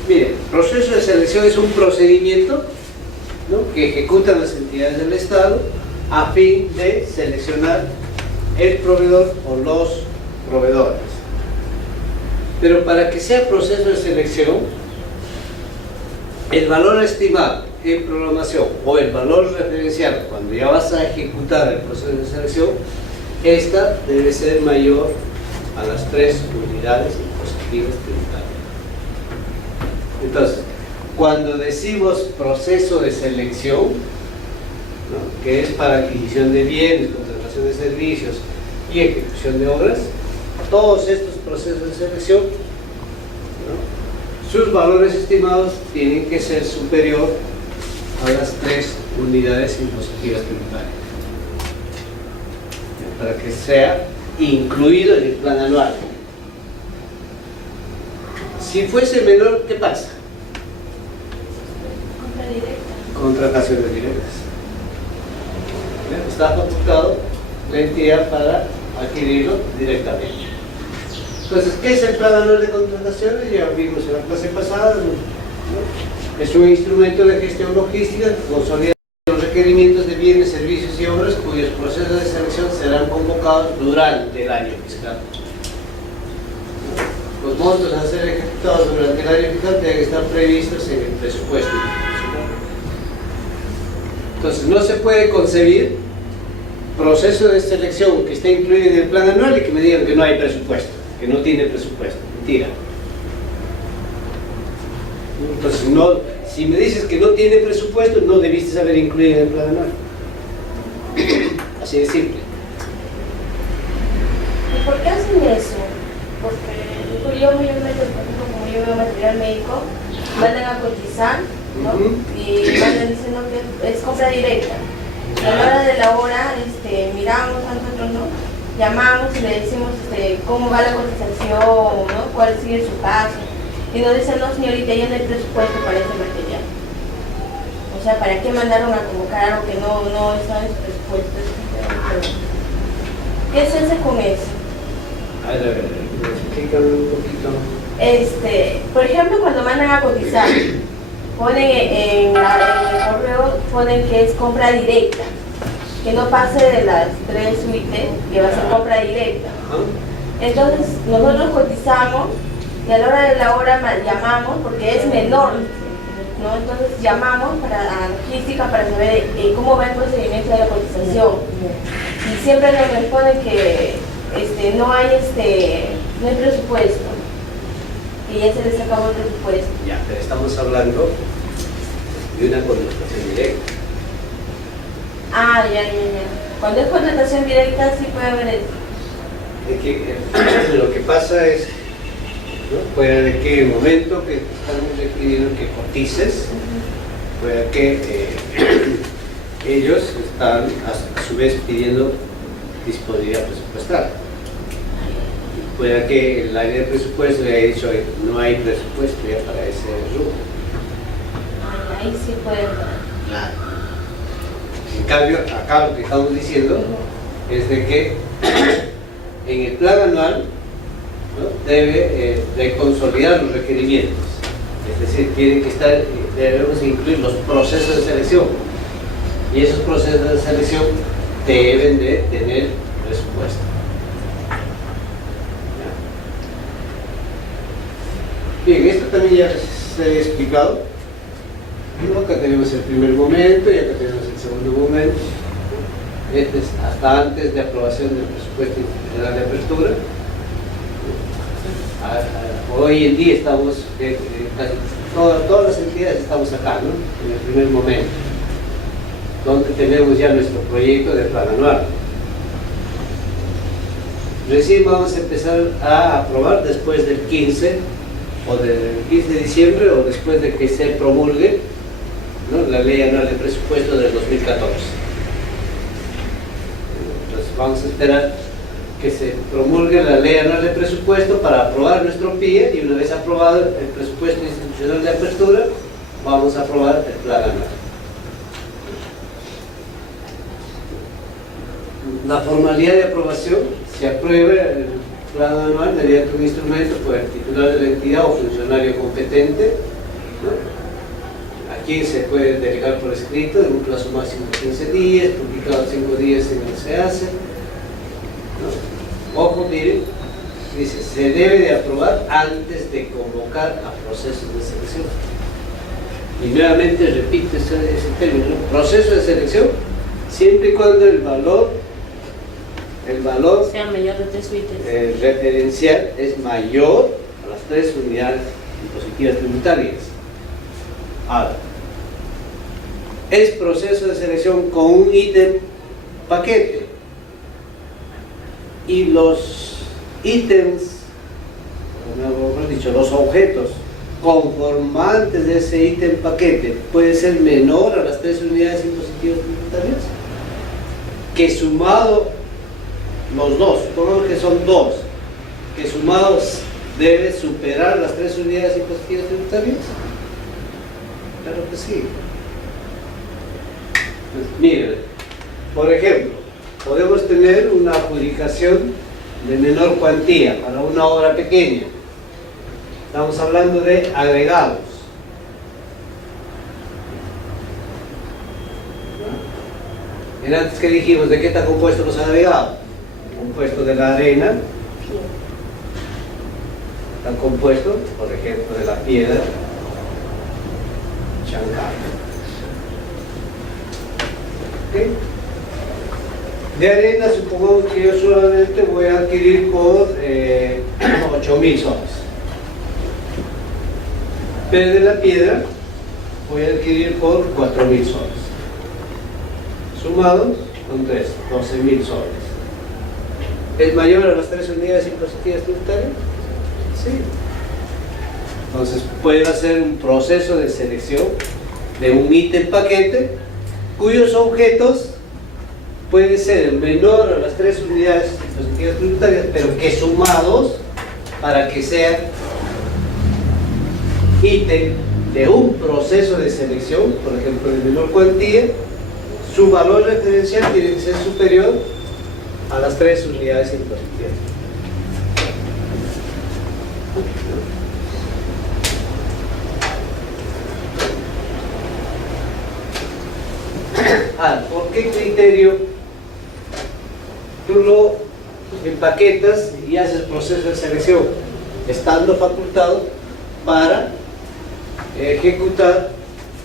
Bien, proceso de selección es un procedimiento, ¿no?, que ejecutan las entidades del Estado a fin de seleccionar el proveedor o los proveedores. Pero para que sea proceso de selección, el valor estimado en programación o el valor referencial cuando ya vas a ejecutar el proceso de selección, esta debe ser mayor a las 3 unidades impositivas tributarias. Entonces, cuando decimos proceso de selección, ¿no?, que es para adquisición de bienes, contratación de servicios y ejecución de obras, todos estos procesos de selección, ¿no?, sus valores estimados tienen que ser superior a las 3 unidades impositivas tributarias para que sea incluido en el plan anual. Si fuese menor, ¿qué pasa? Compra directa. Contrataciones directas. Está facultado la entidad para adquirirlo directamente. Entonces, ¿qué es el plan anual de contrataciones? Ya vimos en la clase pasada, ¿no? Es un instrumento de gestión logística que consolida los requerimientos de bienes, servicios y obras cuyos procesos de selección serán convocados durante el año fiscal. Los montos a ser ejecutados durante el año fiscal deben estar previstos en el presupuesto. Entonces, no se puede concebir proceso de selección que esté incluido en el plan anual y que me digan que no hay presupuesto, que no tiene presupuesto. Mentira. Entonces, no, si me dices que no tiene presupuesto, no debiste haber incluido en el plan anual. Así de simple. ¿Y por qué hacen eso? Porque yo mayormente, por ejemplo, como yo veo material médico, mandan a cotizar, ¿no? Y mandan diciendo que es compra directa. Y a la hora de la hora, miramos a nosotros, ¿no? Llamamos y le decimos cómo va la cotización, ¿no? Cuál sigue su caso. Y nos dicen, no señorita, ya no hay presupuesto para ese material. O sea, ¿para qué mandaron a convocar algo que no está en su presupuesto? ¿Qué se hace con eso? A ver, explícame un poquito. Por ejemplo, cuando mandan a cotizar, ponen en el correo, ponen que es compra directa, que no pase de las 3 suites, que va a ser compra directa. Entonces, nosotros cotizamos y a la hora de la hora llamamos porque es menor, ¿no? Entonces llamamos a logística para saber cómo va el procedimiento de la cotización. Y siempre nos responden que no hay presupuesto, que ya se les acabó el presupuesto. Ya, pero estamos hablando de una contratación directa. Ah, ya. Cuando es contratación directa sí puede haber eso. Lo que pasa es, ¿no?, puede de que el momento que estamos requiriendo que cotices, puede que ellos están a su vez pidiendo disponibilidad presupuestal. Puede que el área de presupuesto le haya dicho no hay presupuesto ya para ese rubro. Ahí sí puede. Claro. En cambio, acá lo que estamos diciendo es de que en el plan anual, ¿no?, debe de consolidar los requerimientos. Es decir, tienen que estar, debemos incluir los procesos de selección. Y esos procesos de selección deben de tener presupuesto. Bien, esto también ya se ha explicado. Acá tenemos el primer momento y acá tenemos el segundo momento. Este es hasta antes de aprobación del presupuesto general de apertura. Hoy en día estamos, casi todas las entidades estamos acá, ¿no?, en el primer momento, donde tenemos ya nuestro proyecto de plan anual. Recién vamos a empezar a aprobar después del 15 o del 15 de diciembre o después de que se promulgue, ¿no?, la ley anual de presupuesto del 2014. Entonces vamos a esperar que se promulgue la ley anual de presupuesto para aprobar nuestro PIE, y una vez aprobado el presupuesto institucional de apertura, vamos a aprobar el plan anual. La formalidad de aprobación: se aprueba el plan anual mediante un instrumento por el titular de la entidad o funcionario competente, ¿no?, a quien se puede delegar por escrito en un plazo máximo de 15 días, publicado 5 días en el SEACE, ¿no? Ojo, miren, dice, se debe de aprobar antes de convocar a procesos de selección. Y nuevamente repito ese término, ¿no?, proceso de selección, siempre y cuando el valor sea mayor de 3 suites. Referencial es mayor a las 3 unidades impositivas tributarias. Ahora, es proceso de selección con un ítem paquete, y los ítems, o mejor dicho, los objetos conformantes de ese ítem paquete puede ser menor a las 3 unidades impositivas tributarias, que sumado los dos, supongamos que son 2, que sumados debe superar las 3 unidades impositivas tributarias. Claro que sí. Pues, miren, por ejemplo, podemos tener una adjudicación de menor cuantía para una obra pequeña. Estamos hablando de agregados. ¿No? Antes que dijimos, ¿de qué está compuesto los agregados? Compuesto de la arena, está compuesto, por ejemplo, de la piedra chancada. ¿Okay? De arena, supongamos que yo solamente voy a adquirir por 8.000 soles. Pero de la piedra voy a adquirir por 4.000 soles. Sumados son 12.000 soles. ¿Es mayor a las 3 unidades impositivas tributarias? Sí. Entonces puede hacer un proceso de selección de un ítem paquete cuyos objetos pueden ser menor a las 3 unidades impositivas tributarias, pero que sumados, para que sea ítem de un proceso de selección, por ejemplo de menor cuantía, su valor referencial tiene que ser superior a las 3 unidades impositivas. ¿Por qué criterio tú lo empaquetas y haces proceso de selección? Estando facultado para ejecutar,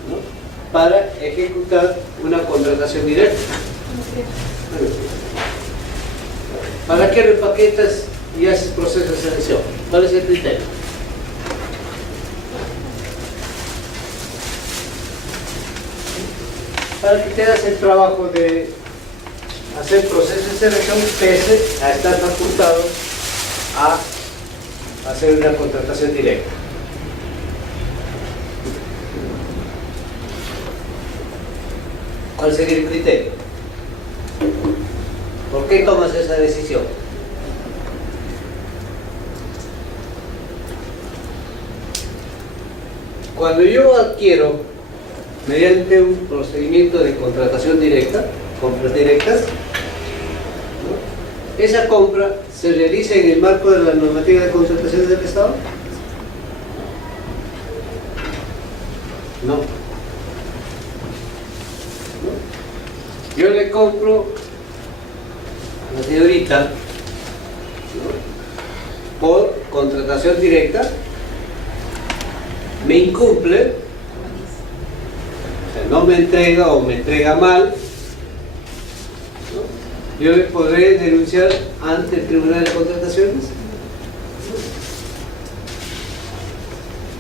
¿no?, para ejecutar una contratación directa. ¿Para qué lo empaquetas y haces proceso de selección? ¿Cuál es el criterio? Para que te hagas el trabajo de hacer proceso de selección pese a estar facultado a hacer una contratación directa. ¿Cuál sería el criterio? ¿Por qué tomas esa decisión? Cuando yo adquiero mediante un procedimiento de contratación directa, compras directas, ¿no? Esa compra se realiza en el marco de la normativa de contrataciones del Estado. No. Yo le compro a la señorita, ¿no?, por contratación directa, me incumple, o sea, no me entrega o me entrega mal, ¿no?, yo le podré denunciar ante el Tribunal de Contrataciones.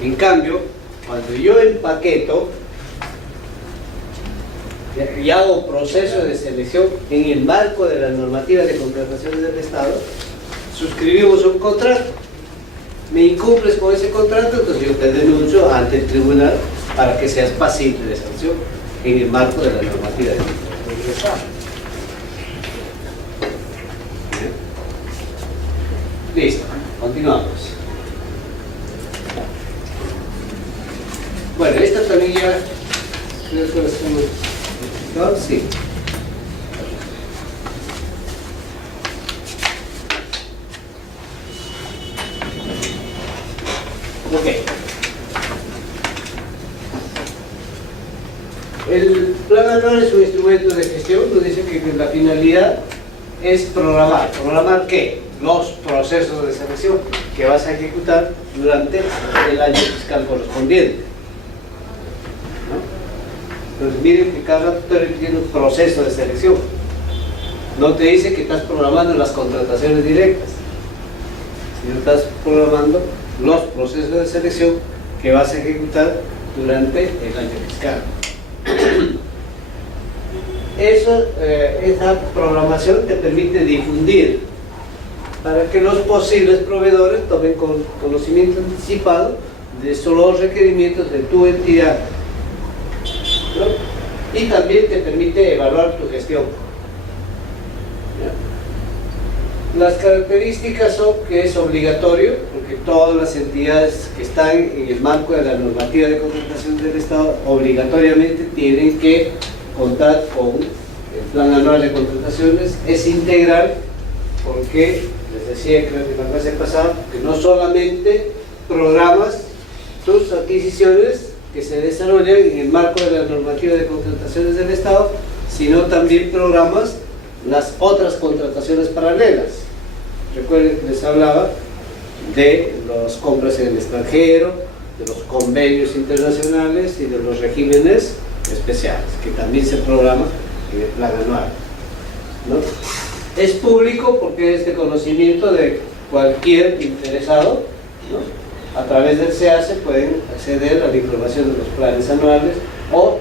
En cambio, cuando yo empaqueto y hago proceso de selección en el marco de la normativa de contrataciones del Estado, suscribimos un contrato, me incumples con ese contrato, entonces yo te denuncio ante el tribunal para que seas pasible de sanción en el marco de la normativa de contrataciones del Estado. ¿Bien? Listo, continuamos. Bueno, esta también ya creo que lo hacemos. ¿No? Sí. Ok. El plan anual es un instrumento de gestión, nos dice que la finalidad es programar. ¿Programar qué? Los procesos de selección que vas a ejecutar durante el año fiscal correspondiente. Entonces miren que cada rato estoy repitiendo un proceso de selección. No te dice que estás programando las contrataciones directas, sino estás programando los procesos de selección que vas a ejecutar durante el año fiscal. Esa programación te permite difundir para que los posibles proveedores tomen conocimiento anticipado de los requerimientos de tu entidad, ¿no? Y también te permite evaluar tu gestión. ¿Ya? Las características son que es obligatorio, porque todas las entidades que están en el marco de la normativa de contratación del Estado obligatoriamente tienen que contar con el plan anual de contrataciones. Es integral porque, les decía creo que la clase pasada, que no solamente programas tus adquisiciones que se desarrollan en el marco de la normativa de contrataciones del Estado, sino también programas las otras contrataciones paralelas. Recuerden que les hablaba de las compras en el extranjero, de los convenios internacionales y de los regímenes especiales, que también se programa en el plan anual, ¿no? Es público porque es de conocimiento de cualquier interesado, ¿no? A través del SEACE pueden acceder a la información de los planes anuales, o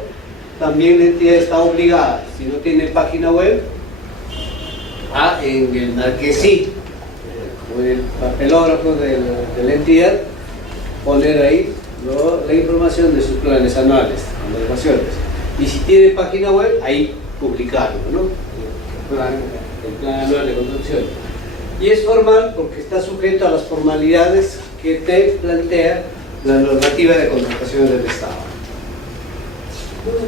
también la entidad está obligada, si no tiene página web, en el marquesí, con el papelógrafo de la entidad, poner ahí la información de sus planes anuales, anotaciones. Y si tiene página web, ahí publicarlo, ¿no? El plan anual de contratación. Y es formal porque está sujeto a las formalidades que te plantea la normativa de contrataciones del Estado.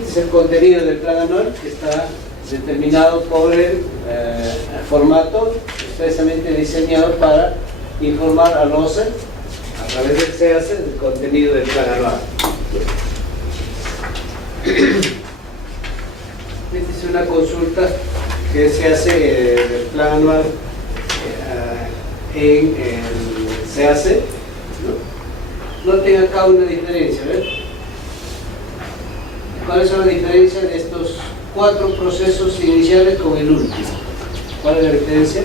Este es el contenido del plan anual, que está determinado por el formato expresamente diseñado para informar al OCE a través del SEACE del contenido del plan anual. Esta es una consulta que se hace del plan anual en el SEACE. Noten acá una diferencia, ¿ves? ¿Cuál es la diferencia de estos 4 procesos iniciales con el último? ¿Cuál es la diferencia?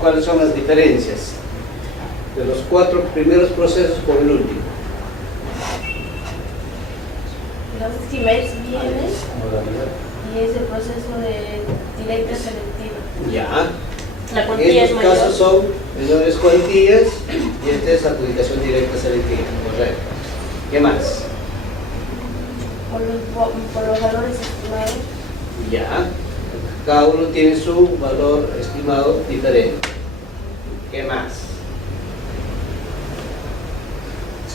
¿Cuáles son las diferencias de los 4 primeros procesos con el último? Los estimates vienen y es el proceso de directa selectiva. Ya. La cuantía es Estos mayor. casos son menores cuantías y esta es la adjudicación directa selectiva, correcto. ¿Qué más? Por los valores estimados. Ya. Cada uno tiene su valor estimado diferente. ¿Qué más?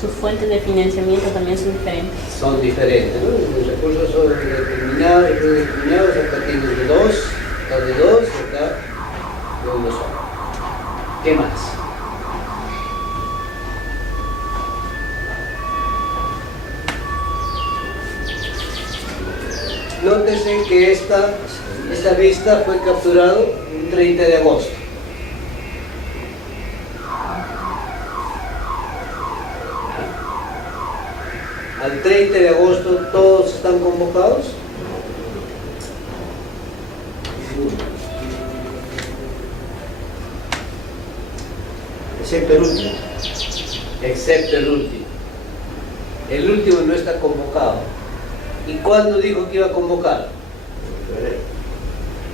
sus fuentes de financiamiento también son diferentes. Son diferentes, ¿no? Los recursos son determinados y predeterminados, acá tienes de dos, acá de dos, acá de uno solo. ¿Qué más? Nótese que esta vista fue capturada el 30 de agosto. Al 30 de agosto todos están convocados. Excepto el último. Excepto el último. El último no está convocado. ¿Y cuándo dijo que iba a convocar?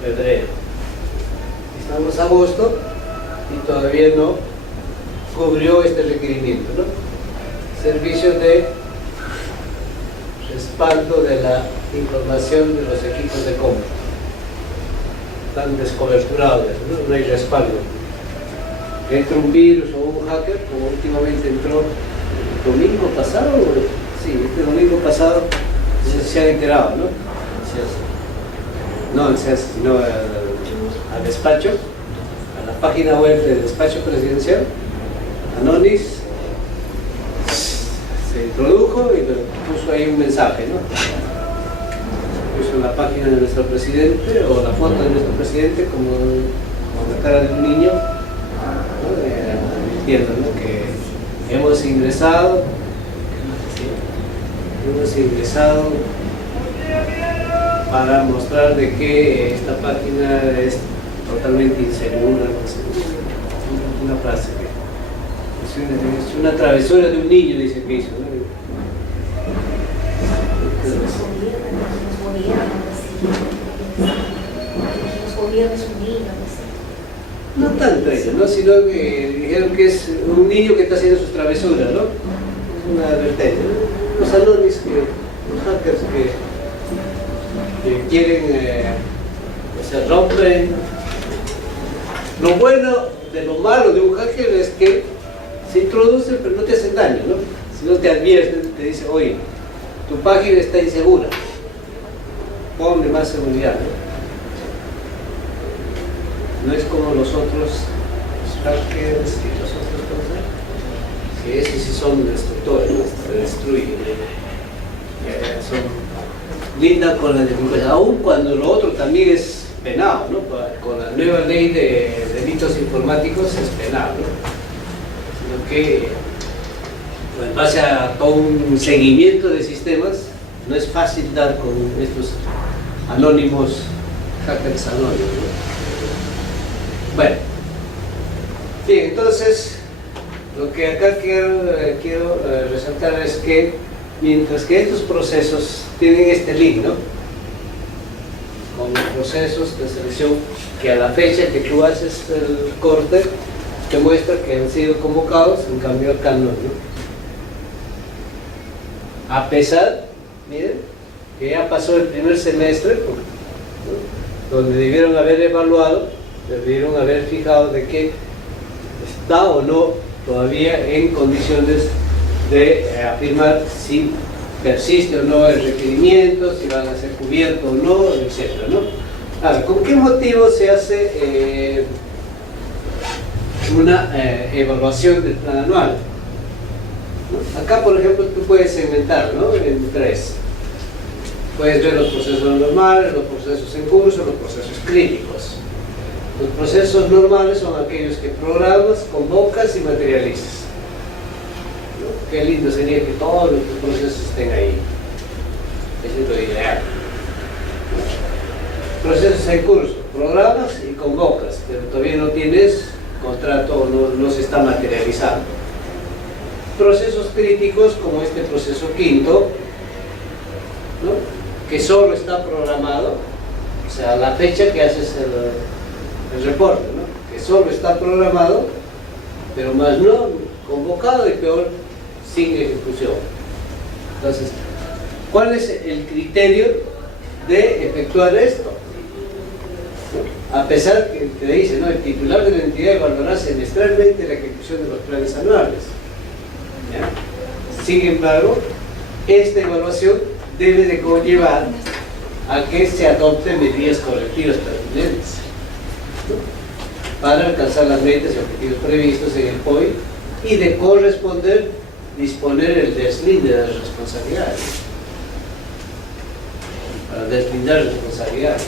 Febrero. Estamos en agosto y todavía no cubrió este requerimiento, ¿no? Servicio de respaldo de la información de los equipos de compra. Están descoberturados, ¿no? No hay respaldo. Entra un virus o un hacker, como últimamente entró el domingo pasado, sí, este domingo pasado se han enterado, ¿no? No, sino al despacho, a la página web del despacho presidencial, Anonis, se introdujo y puso ahí un mensaje, ¿no? Puso la página de nuestro presidente o la foto de nuestro presidente como la cara de un niño, ¿no? Advirtiendo, ¿no? Que hemos ingresado para mostrar de que esta página es totalmente insegura, una frase que es una travesura de un niño, dice que hizo, ¿no? No tanto eso, ¿no? Sino que dijeron que es un niño que está haciendo sus travesuras, ¿no? Es una advertencia, ¿no? Los Anonis, los hackers que quieren, se rompen. Lo bueno de lo malo de un hacker es que se introducen pero no te hacen daño, ¿no? Si no te advierten, te dicen, oye, tu página está insegura, ponle más seguridad, ¿no? No es como los otros hackers y los otros cosas, que esos sí son destructores, ¿no? Se destruyen, son lindas con la delincuencia, aun cuando lo otro también es penado, ¿no? Con la nueva ley de delitos informáticos es penado, ¿no? Sino que en base a todo un seguimiento de sistemas no es fácil dar con estos anónimos, hackers anónimos, ¿no? Bueno, bien, entonces lo que acá quiero resaltar es que mientras que estos procesos tienen este link, ¿no? Con los procesos de selección que a la fecha que tú haces el corte te muestra que han sido convocados, en cambio acá no, ¿no? A pesar, miren, que ya pasó el primer semestre, ¿no? Donde debieron haber evaluado, debieron haber fijado de que está o no todavía en condiciones de afirmar si persiste o no el requerimiento, si van a ser cubiertos o no, etc., ¿no? Ahora, ¿con qué motivo se hace una evaluación del plan anual? ¿No? Acá, por ejemplo, tú puedes segmentar, ¿no? En tres. Puedes ver los procesos normales, los procesos en curso, los procesos críticos. Los procesos normales son aquellos que programas, convocas y materializas. ¿No? Qué lindo sería que todos los procesos estén ahí. Eso es lo ideal. ¿No? Procesos en curso, programas y convocas, pero todavía no tienes contrato o no se está materializando. Procesos críticos como este proceso quinto, ¿no? Que solo está programado, o sea, la fecha que haces el reporte, ¿no? Que solo está programado, pero más no convocado y peor, sin ejecución. Entonces, ¿cuál es el criterio de efectuar esto? ¿No? A pesar que te dice, ¿no? El titular de la entidad evaluará semestralmente la ejecución de los planes anuales. ¿Ya? Sin embargo, esta evaluación debe de conllevar a que se adopten medidas correctivas pertinentes, ¿no?, para alcanzar las metas y objetivos previstos en el POI y de corresponder, disponer el deslinde de las responsabilidades, para deslindar responsabilidades.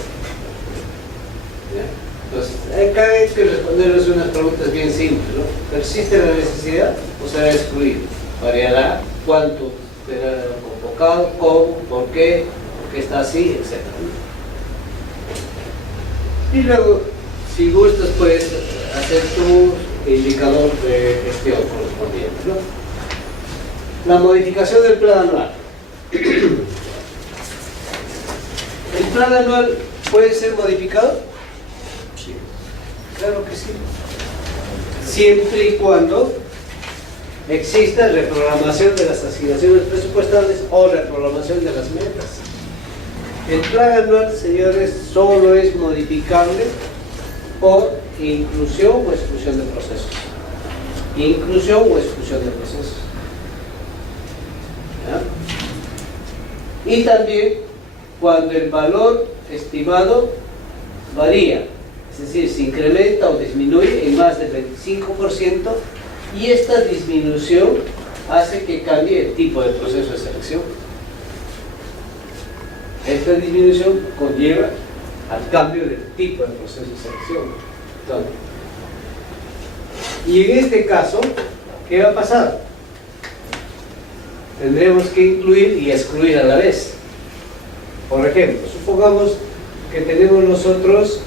¿Ya? Entonces, acá hay que responderles unas preguntas bien simples, ¿no? ¿Persiste la necesidad o será excluido? ¿Variará? ¿Cuánto será convocado? ¿Cómo? ¿Por qué? ¿Por qué está así? Etcétera, ¿no? Y luego, si gustas, puedes hacer tu indicador de gestión correspondiente, ¿no? La modificación del plan anual. ¿El plan anual puede ser modificado? Sí. Claro que sí. Siempre y cuando exista reprogramación de las asignaciones presupuestales o reprogramación de las metas. El plan anual, señores, solo es modificable por inclusión o exclusión de procesos. Inclusión o exclusión de procesos. ¿Ya? Y también cuando el valor estimado varía, es decir, se incrementa o disminuye en más del 25%, y esta disminución hace que cambie el tipo de proceso de selección. Esta disminución conlleva al cambio del tipo de proceso de selección. Entonces, y en este caso, ¿qué va a pasar? Tendremos que incluir y excluir a la vez. Por ejemplo, supongamos que tenemos nosotros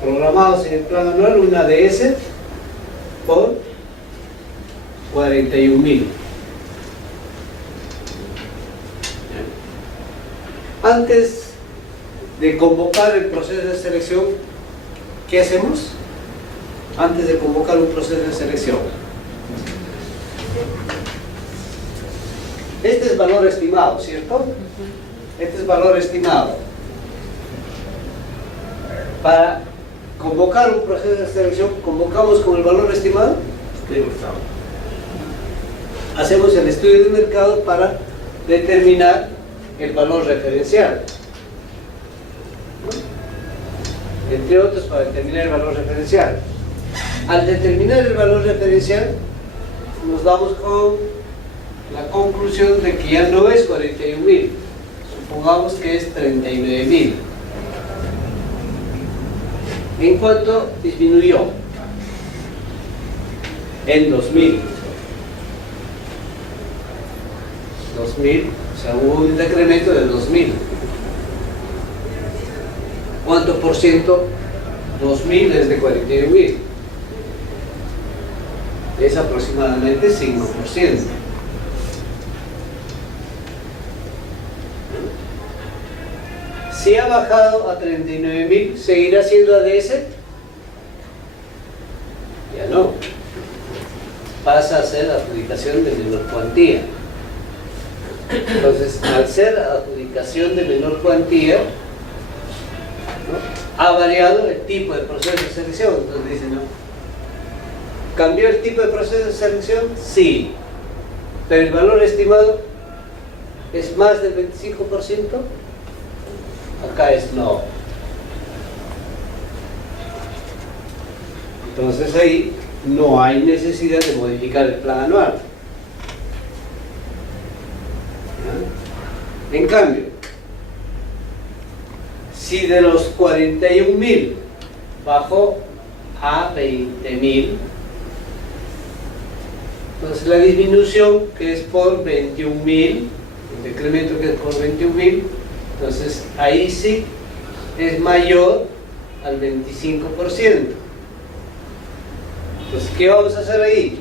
programados en el plan anual una ADS por 41.000. Antes de convocar el proceso de selección, ¿qué hacemos? Antes de convocar un proceso de selección, este es valor estimado, ¿cierto? Este es valor estimado. Para convocar un proceso de selección, ¿convocamos con el valor estimado? Hacemos el estudio de mercado para determinar el valor referencial, ¿no? Entre otros, para determinar el valor referencial. Al determinar el valor referencial, nos damos con la conclusión de que ya no es 41.000, supongamos que es 39.000. ¿En cuánto disminuyó? En 2.000. 2.000, o sea, hubo un decremento de 2.000. ¿Cuánto por ciento? 2.000 es de 41.000. Es aproximadamente 5%. Si ha bajado a 39.000, ¿seguirá siendo ADS? Ya no. Pasa a ser adjudicación de menor cuantía. Entonces, al ser adjudicación de menor cuantía, ¿no?, ha variado el tipo de proceso de selección. Entonces dicen, ¿no?, ¿cambió el tipo de proceso de selección? Sí. Pero el valor estimado es más del 25%. Acá es no. Entonces ahí no hay necesidad de modificar el plan anual. ¿Ya? En cambio, si de los 41.000 bajó a 20.000, entonces la disminución, que es por 21.000, el decremento que es por 21.000, entonces ahí sí es mayor al 25%. Entonces, ¿qué vamos a hacer ahí?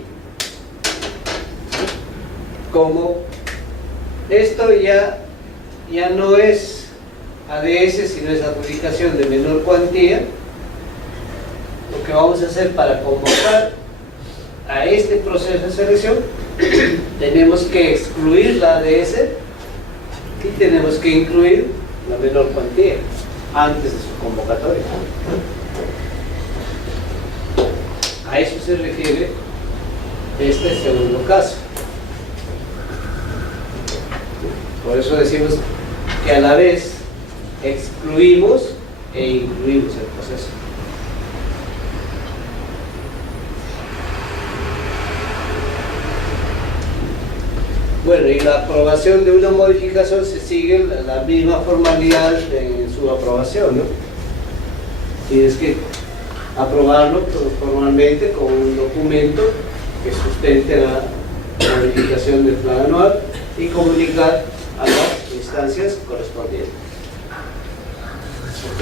Como esto ya no es ADS, sino es adjudicación de menor cuantía, lo que vamos a hacer para convocar a este proceso de selección, tenemos que excluir la ADS y tenemos que incluir la menor cuantía antes de su convocatoria. A eso se refiere este segundo caso. Por eso decimos que a la vez excluimos e incluimos el proceso. Bueno, y la aprobación de una modificación se sigue la misma formalidad en su aprobación, ¿no? Tienes que aprobarlo formalmente con un documento que sustente la modificación del plan anual y comunicar a las instancias correspondientes. ¿Ok?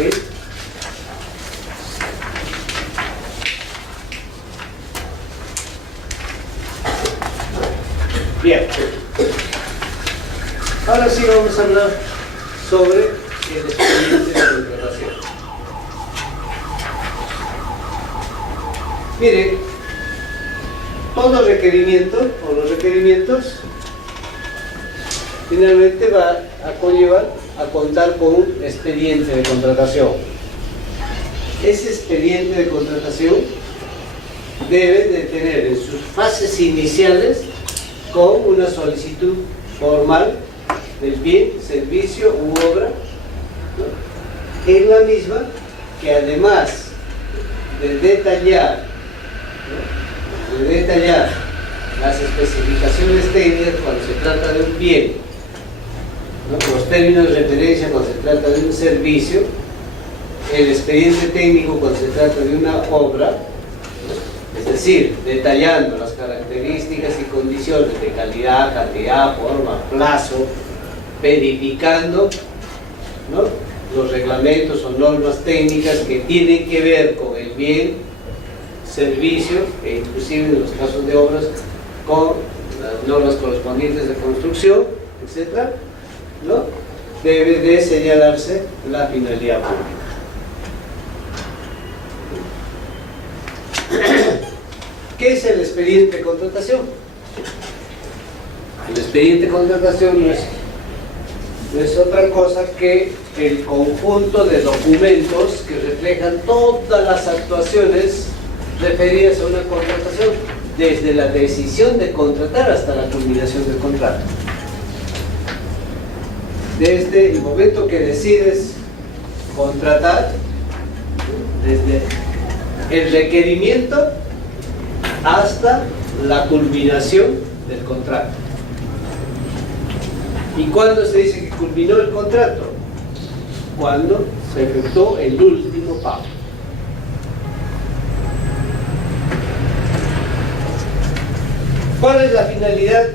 Bien. Ahora sí vamos a hablar sobre el expediente de contratación. Mire, todo requerimiento o los requerimientos finalmente va a conllevar a contar con un expediente de contratación. Ese expediente de contratación debe de tener en sus fases iniciales con una solicitud formal del bien, servicio u obra, ¿no? En la misma que además de detallar, ¿no? De detallar las especificaciones técnicas cuando se trata de un bien, ¿no? Los términos de referencia cuando se trata de un servicio, el expediente técnico cuando se trata de una obra, ¿no? Es decir, detallando las características y condiciones de calidad, cantidad, forma, plazo, verificando, ¿no? Los reglamentos o normas técnicas que tienen que ver con el bien, servicio e inclusive en los casos de obras con las normas correspondientes de construcción, etc., ¿no? Debe de señalarse la finalidad pública. ¿Qué es el expediente de contratación? El expediente de contratación no es otra cosa que el conjunto de documentos que reflejan todas las actuaciones referidas a una contratación, desde la decisión de contratar hasta la culminación del contrato. Desde el momento que decides contratar, desde el requerimiento hasta la culminación del contrato. ¿Y cuándo se dice que culminó el contrato? Cuando se efectuó el último pago. ¿Cuál es la finalidad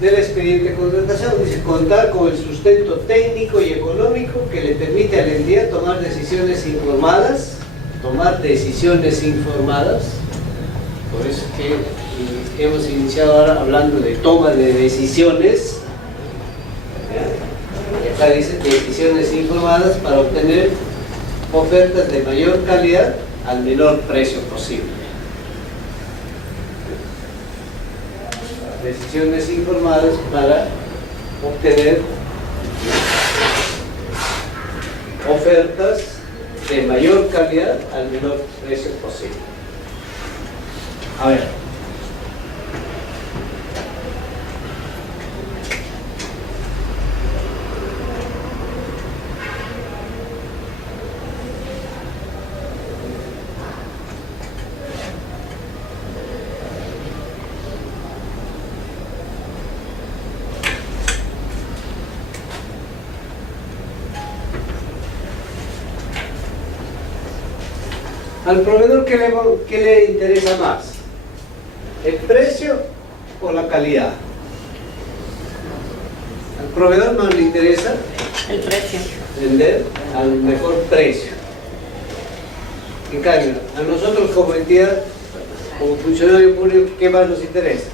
del expediente de contratación? Dice, contar con el sustento técnico y económico que le permite a la entidad tomar decisiones informadas, por eso que hemos iniciado ahora hablando de toma de decisiones, ¿ya? Acá dice decisiones informadas para obtener ofertas de mayor calidad al menor precio posible. Decisiones informadas para obtener ofertas de mayor calidad al menor precio posible. A ver. Al proveedor, ¿qué le interesa más? ¿El precio o la calidad? Al proveedor no le interesa El precio. vender al mejor precio. En cambio, a nosotros como entidad, como funcionario público, ¿qué más nos interesa?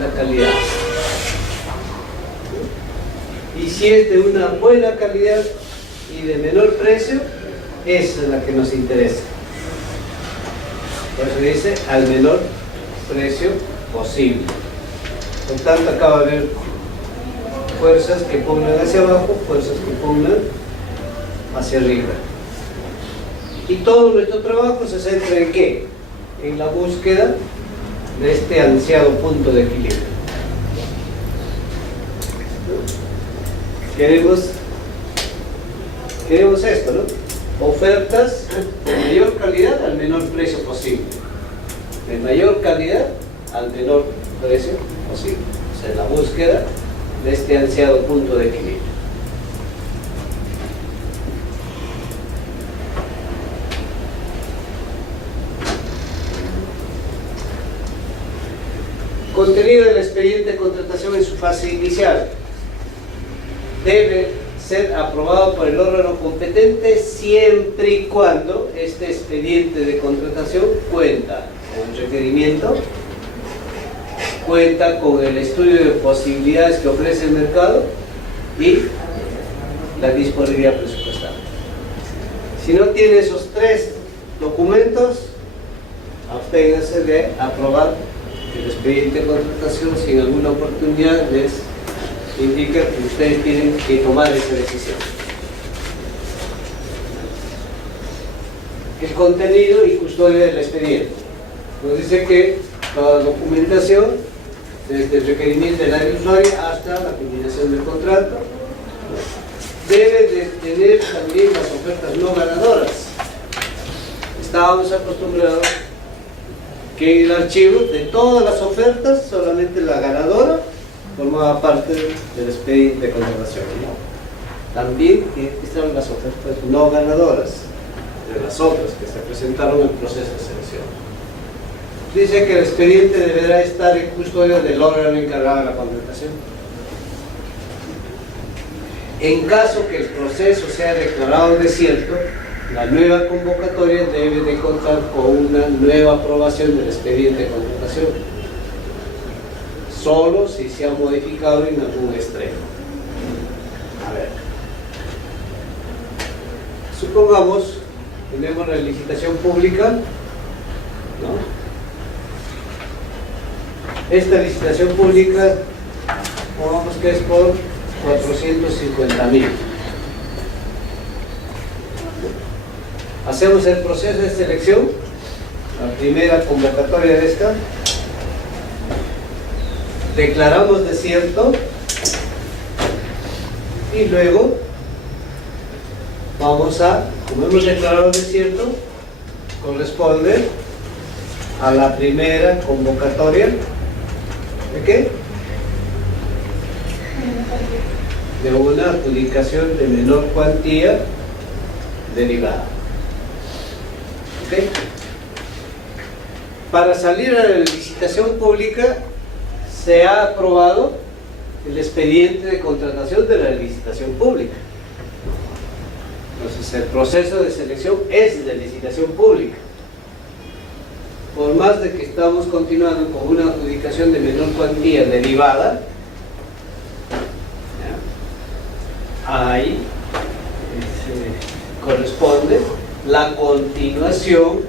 La calidad. Y si es de una buena calidad y de menor precio, esa es la que nos interesa. Por eso dice al menor precio posible. Por tanto, acá va a haber fuerzas que pongan hacia abajo, fuerzas que pongan hacia arriba. Y todo nuestro trabajo se centra en ¿qué? En la búsqueda de este ansiado punto de equilibrio. queremos esto, ¿no? Ofertas de mayor calidad al menor precio posible. De mayor calidad al menor precio posible. O sea, la búsqueda de este ansiado punto de equilibrio. Contenido del expediente de contratación en su fase inicial. Debe ser aprobado por el órgano competente siempre y cuando este expediente de contratación cuenta con el requerimiento, cuenta con el estudio de posibilidades que ofrece el mercado y la disponibilidad presupuestaria. Si no tiene esos tres documentos, absténganse de aprobar el expediente de contratación si en alguna oportunidad les indica que ustedes tienen que tomar esa decisión. El contenido y custodia del expediente. Nos dice que toda documentación, desde el requerimiento del área usuaria hasta la culminación del contrato, debe de tener también las ofertas no ganadoras. Estábamos acostumbrados que en el archivo de todas las ofertas solamente la ganadora formaba parte del expediente de contratación. También tienen que estar las ofertas no ganadoras de las otras que se presentaron en el proceso de selección. Dice que el expediente deberá estar en custodia del órgano encargado de la contratación. En caso que el proceso sea declarado desierto, la nueva convocatoria debe de contar con una nueva aprobación del expediente de contratación, solo si se ha modificado en algún extremo. A ver, supongamos tenemos la licitación pública, ¿no? Esta licitación pública, pongamos que es por 450.000. Hacemos el proceso de selección, la primera convocatoria de esta, declaramos desierto y luego vamos a, como hemos declarado desierto, corresponde a la primera convocatoria ¿de qué? De una adjudicación de menor cuantía derivada. ¿Ok? Para salir a la licitación pública se ha aprobado el expediente de contratación de la licitación pública. Entonces el proceso de selección es de licitación pública. Por más de que estamos continuando con una adjudicación de menor cuantía derivada, ahí corresponde la continuación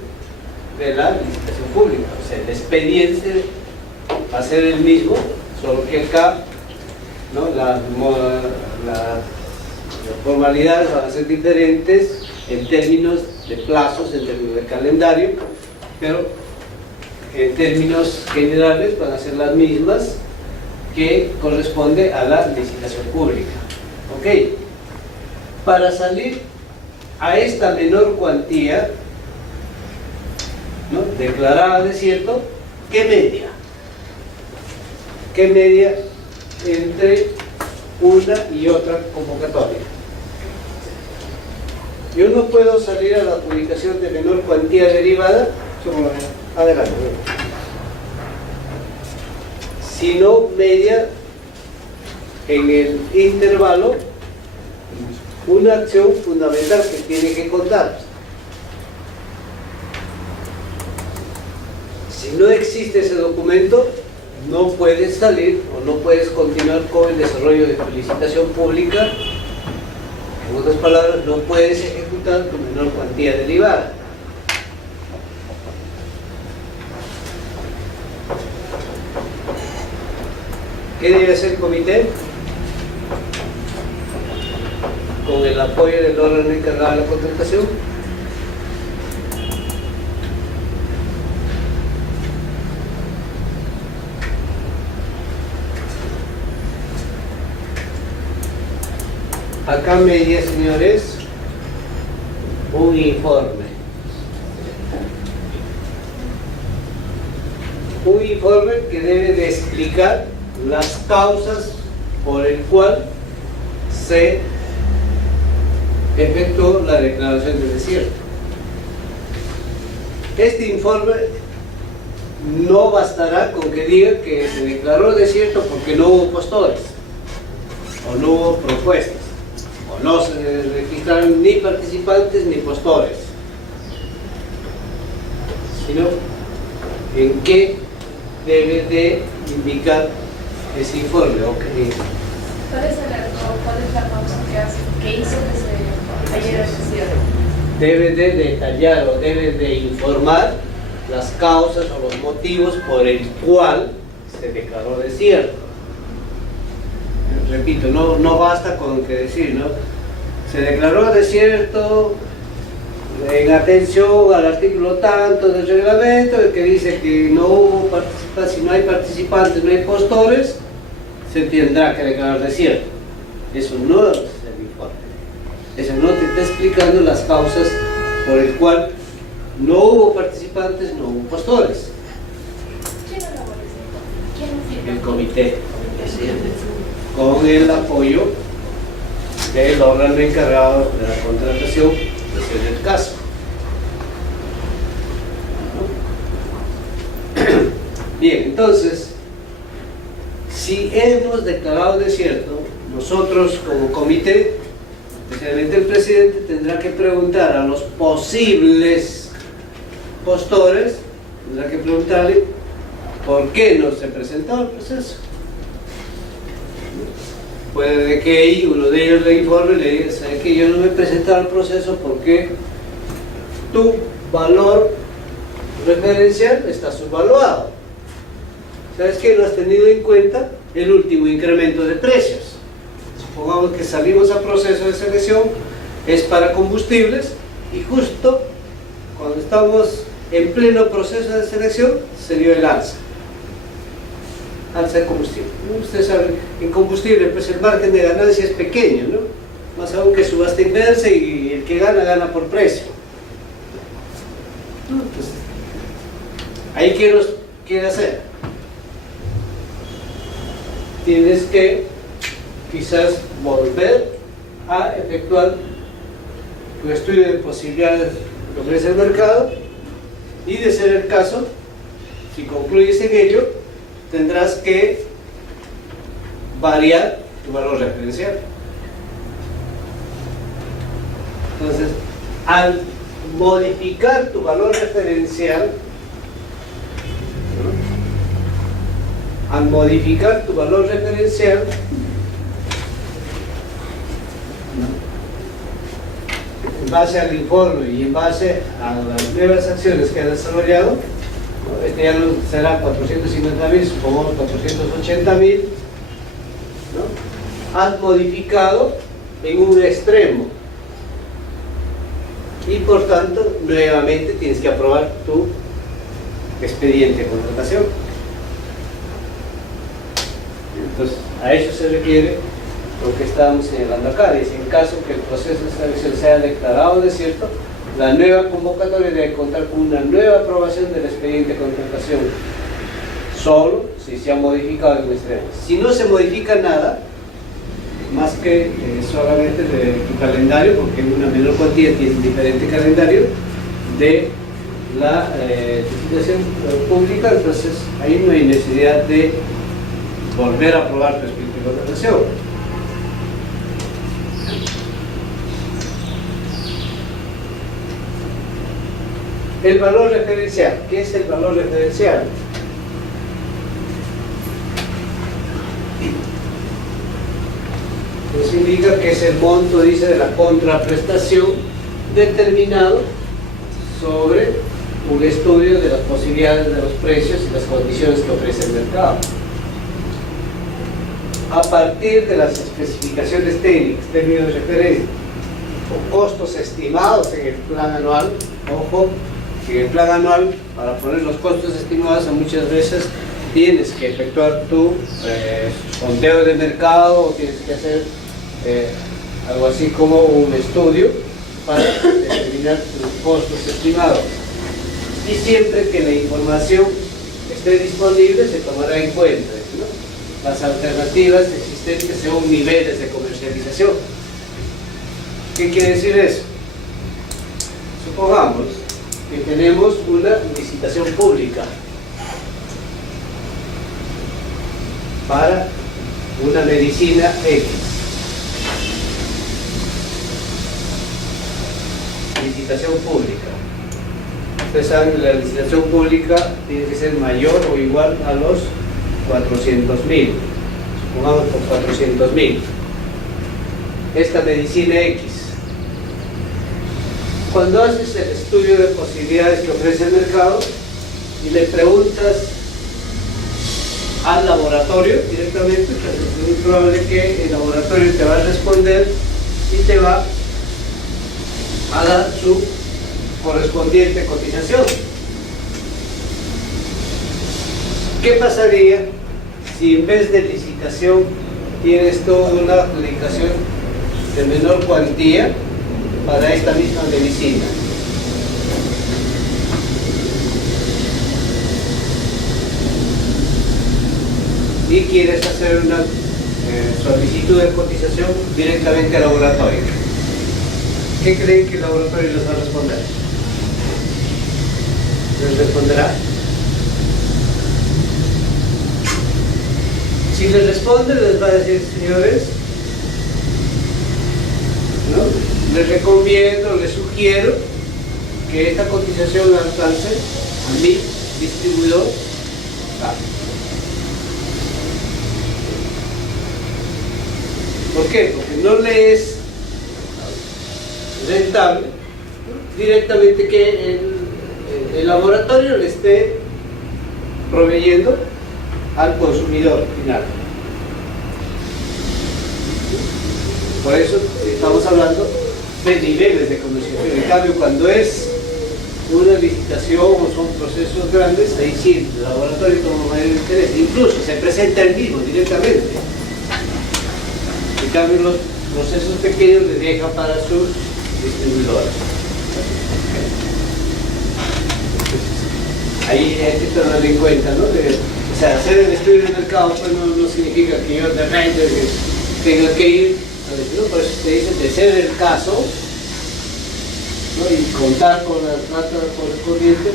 de la licitación pública. O sea, el expediente va a ser el mismo, solo que acá, ¿no? las formalidades van a ser diferentes en términos de plazos, en términos de calendario, pero en términos generales van a ser las mismas que corresponde a la licitación pública. ¿Ok? Para salir a esta menor cuantía, ¿no? Declarada desierto, ¿qué media? ¿Qué media entre una y otra convocatoria? Yo no puedo salir a la adjudicación de menor cuantía derivada, adelante, sino media en el intervalo una acción fundamental que tiene que contar. Si no existe ese documento, no puedes salir o no puedes continuar con el desarrollo de tu licitación pública. En otras palabras, no puedes ejecutar tu menor cuantía derivada. ¿Qué debe hacer el comité? Con el apoyo del órgano encargado de la contratación, Acá me diría, señores, un informe. Un informe que debe de explicar las causas por el cual se efectuó la declaración de desierto. Este informe no bastará con que diga que se declaró desierto porque no hubo postores, o no hubo propuestas, o no se registraron ni participantes ni postores, sino en qué debe de indicar ese informe o qué dice. ¿Cuál es el error? ¿Cuál es la causa que hace? ¿Qué hizo que se cayera el desierto? Debe de detallar o debe de informar las causas o los motivos por el cual se declaró desierto. Repito, no basta con que decir, ¿no? Se declaró desierto en atención al artículo tanto del reglamento que dice que no hubo participantes, si no hay participantes, no hay postores, se tendrá que declarar desierto. Eso no es el informe. Eso no te está explicando las causas por el cual no hubo participantes, no hubo postores. ¿Quién elabora ese informe? ¿Quién firma? El comité, con el apoyo del órgano encargado de la contratación, pues en el caso. Bien, entonces, si hemos declarado desierto, nosotros como comité, especialmente el presidente, tendrá que preguntar a los posibles postores, tendrá que preguntarle por qué no se presentó el proceso. Puede que ahí uno de ellos le informe y le diga, ¿sabes que yo no me he presentado al proceso porque tu valor referencial está subvaluado? ¿Sabes que no has tenido en cuenta el último incremento de precios? Supongamos que salimos a proceso de selección, es para combustibles y justo cuando estamos en pleno proceso de selección se dio el alza de combustible. Ustedes saben, en combustible pues el margen de ganancia es pequeño, ¿no? Más aún que subasta inversa y el que gana por precio. Entonces, ahí ¿qué quiere hacer? Tienes que quizás volver a efectuar tu estudio de posibilidades que ofrece el mercado y, de ser el caso, si concluyes en ello, tendrás que variar tu valor referencial. Entonces, al modificar tu valor referencial, en base al informe y en base a las nuevas acciones que han desarrollado, ¿no? Este ya no será 450.000, supongamos 480.000, ¿no? Has modificado en un extremo y por tanto nuevamente tienes que aprobar tu expediente de contratación. Entonces, a eso se refiere lo que estábamos señalando acá. Dice, en caso que el proceso de selección sea declarado desierto, la nueva convocatoria debe contar con una nueva aprobación del expediente de contratación, solo si se ha modificado en un extremo. Si no se modifica nada, más que solamente de tu calendario, porque en una menor cuantía tienes diferente calendario de la licitación pública, entonces ahí no hay necesidad de volver a aprobar tu expediente de contratación. El valor referencial. ¿Qué es el valor referencial? Pues indica que es el monto, dice, de la contraprestación determinado sobre un estudio de las posibilidades de los precios y las condiciones que ofrece el mercado. A partir de las especificaciones técnicas, términos de referencia o costos estimados en el plan anual, ojo, en el plan anual, para poner los costos estimados, muchas veces tienes que efectuar tu conteo de mercado, o tienes que hacer algo así como un estudio para determinar los costos estimados. Y siempre que la información esté disponible se tomará en cuenta, ¿no?, las alternativas existentes según niveles de comercialización. ¿Qué quiere decir eso? Supongamos que tenemos una licitación pública para una medicina X. Licitación pública. Ustedes saben que la licitación pública tiene que ser mayor o igual a los 400.000. Supongamos por 400.000. Esta medicina X. Cuando haces el estudio de posibilidades que ofrece el mercado y le preguntas al laboratorio directamente, pues es muy probable que el laboratorio te va a responder y te va a dar su correspondiente cotización. ¿Qué pasaría si en vez de licitación tienes toda una adjudicación de menor cuantía para esta misma medicina? Y quieres hacer una solicitud de cotización directamente al laboratorio. ¿Qué creen que el laboratorio les va a responder? ¿Les responderá? Si les responde, les va a decir: señores, ¿no?, les recomiendo, les sugiero que esta cotización la alcance a mi distribuidor. ¿Por qué? Porque no le es rentable, ¿no?, directamente que el laboratorio le esté proveyendo al consumidor final. Por eso estamos hablando de niveles de comercialización. En cambio, cuando es una licitación o son procesos grandes, ahí sí el laboratorio toma mayor interés, incluso se presenta el mismo directamente. En cambio, los procesos pequeños le dejan para sus distribuidores. Ahí hay que tener en cuenta, ¿no? O sea, hacer el estudio del mercado pues no significa que yo de repente tenga que ir, ¿no? Por eso te dicen de ser el caso, ¿no?, y contar con la plata correspondiente,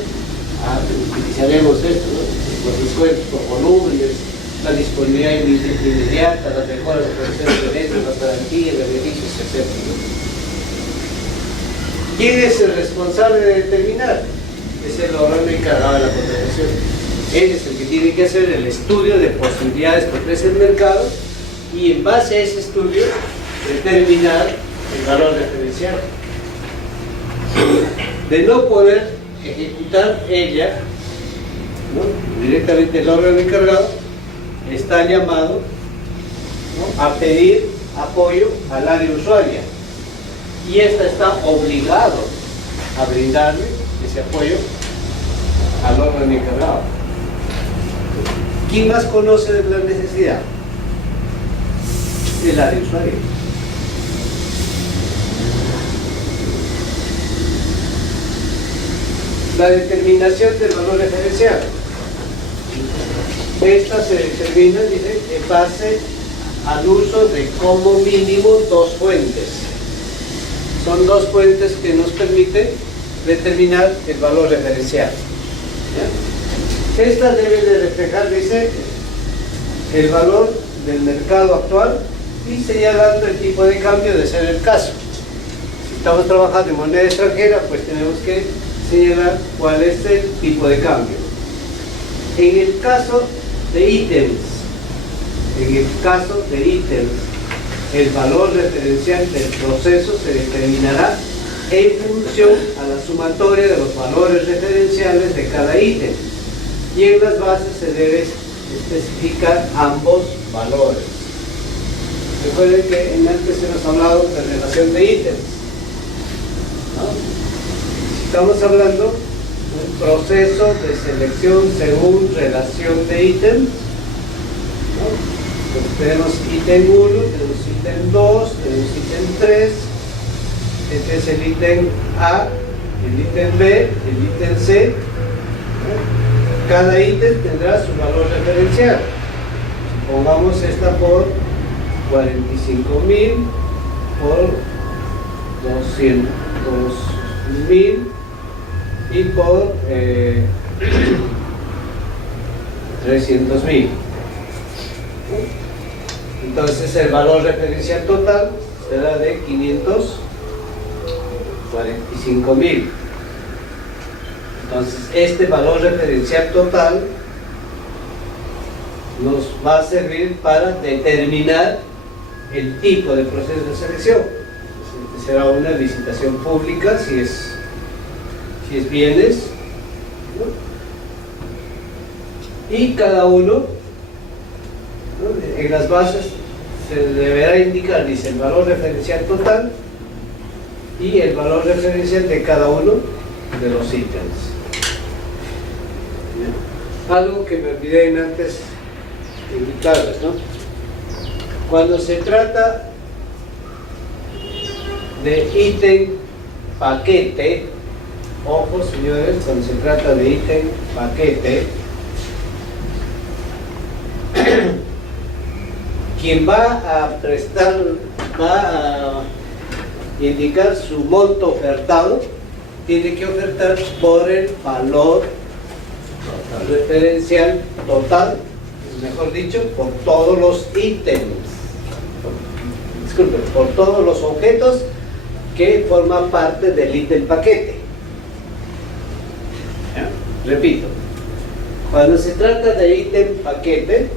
utilizaremos esto, ¿no?, los descuentos por volúmenes, la disponibilidad inmediata, las mejoras de condiciones de ventas, las garantías, beneficios, etc., ¿no? ¿Quién es el responsable de determinar? Es el órgano encargado de la contratación. Él es el que tiene que hacer el estudio de posibilidades que ofrece el mercado y en base a ese estudio determinar el valor referencial. De no poder ejecutar ella, ¿no?, directamente el órgano encargado está llamado, ¿no?, a pedir apoyo al área usuaria y ésta está obligado a brindarle ese apoyo al órgano encargado. ¿Quién más conoce de la necesidad? El área usuaria. La determinación del valor referencial. Esta se determina, dice, en base al uso de como mínimo dos fuentes. Son dos fuentes que nos permiten determinar el valor referencial. ¿Ya? Estas deben de reflejar, dice, el valor del mercado actual y señalando el tipo de cambio de ser el caso. Si estamos trabajando en moneda extranjera, pues tenemos que señalar cuál es el tipo de cambio. En el caso de ítems, el valor referencial del proceso se determinará en función a la sumatoria de los valores referenciales de cada ítem y en las bases se debe especificar ambos valores. Recuerden que antes hemos hablado de relación de ítems, ¿no? Estamos hablando de un proceso de selección según relación de ítems, ¿no? Entonces, tenemos ítem 1, tenemos ítem 2, tenemos ítem 3, este es el ítem A, el ítem B, el ítem C. Cada ítem tendrá su valor referencial. Pongamos esta por 45.000 por 200.000 y por 300.000. Entonces el valor referencial total será de 545.000. Entonces este valor referencial total nos va a servir para determinar el tipo de proceso de selección. Este será una licitación pública si es bienes, ¿no? Y cada uno, ¿no?, en las bases se deberá indicar, dice, el valor referencial total y el valor referencial de cada uno de los ítems. Algo que me olvidé antes de indicarles, ¿no? Cuando se trata de ítem paquete, ojo señores, cuando se trata de ítem paquete, quien va a indicar su monto ofertado, tiene que ofertar por el valor referencial total, mejor dicho, por todos los ítems, disculpen, por todos los objetos que forman parte del ítem paquete. ¿Ya? Repito, cuando se trata de ítem paquete,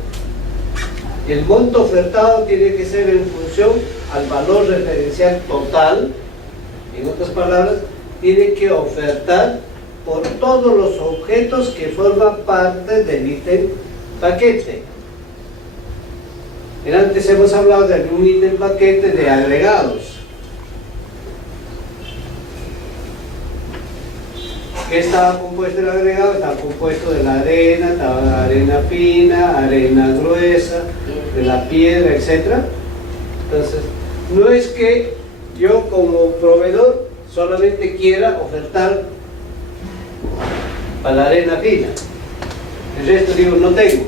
el monto ofertado tiene que ser en función al valor referencial total. En otras palabras, tiene que ofertar por todos los objetos que forman parte del ítem paquete. Antes hemos hablado de un ítem paquete de agregados. ¿Qué estaba compuesto el agregado? Estaba compuesto de la arena, estaba la arena fina, arena gruesa, de la piedra, etc. Entonces, no es que yo como proveedor solamente quiera ofertar para la arena fina. El resto digo, no tengo.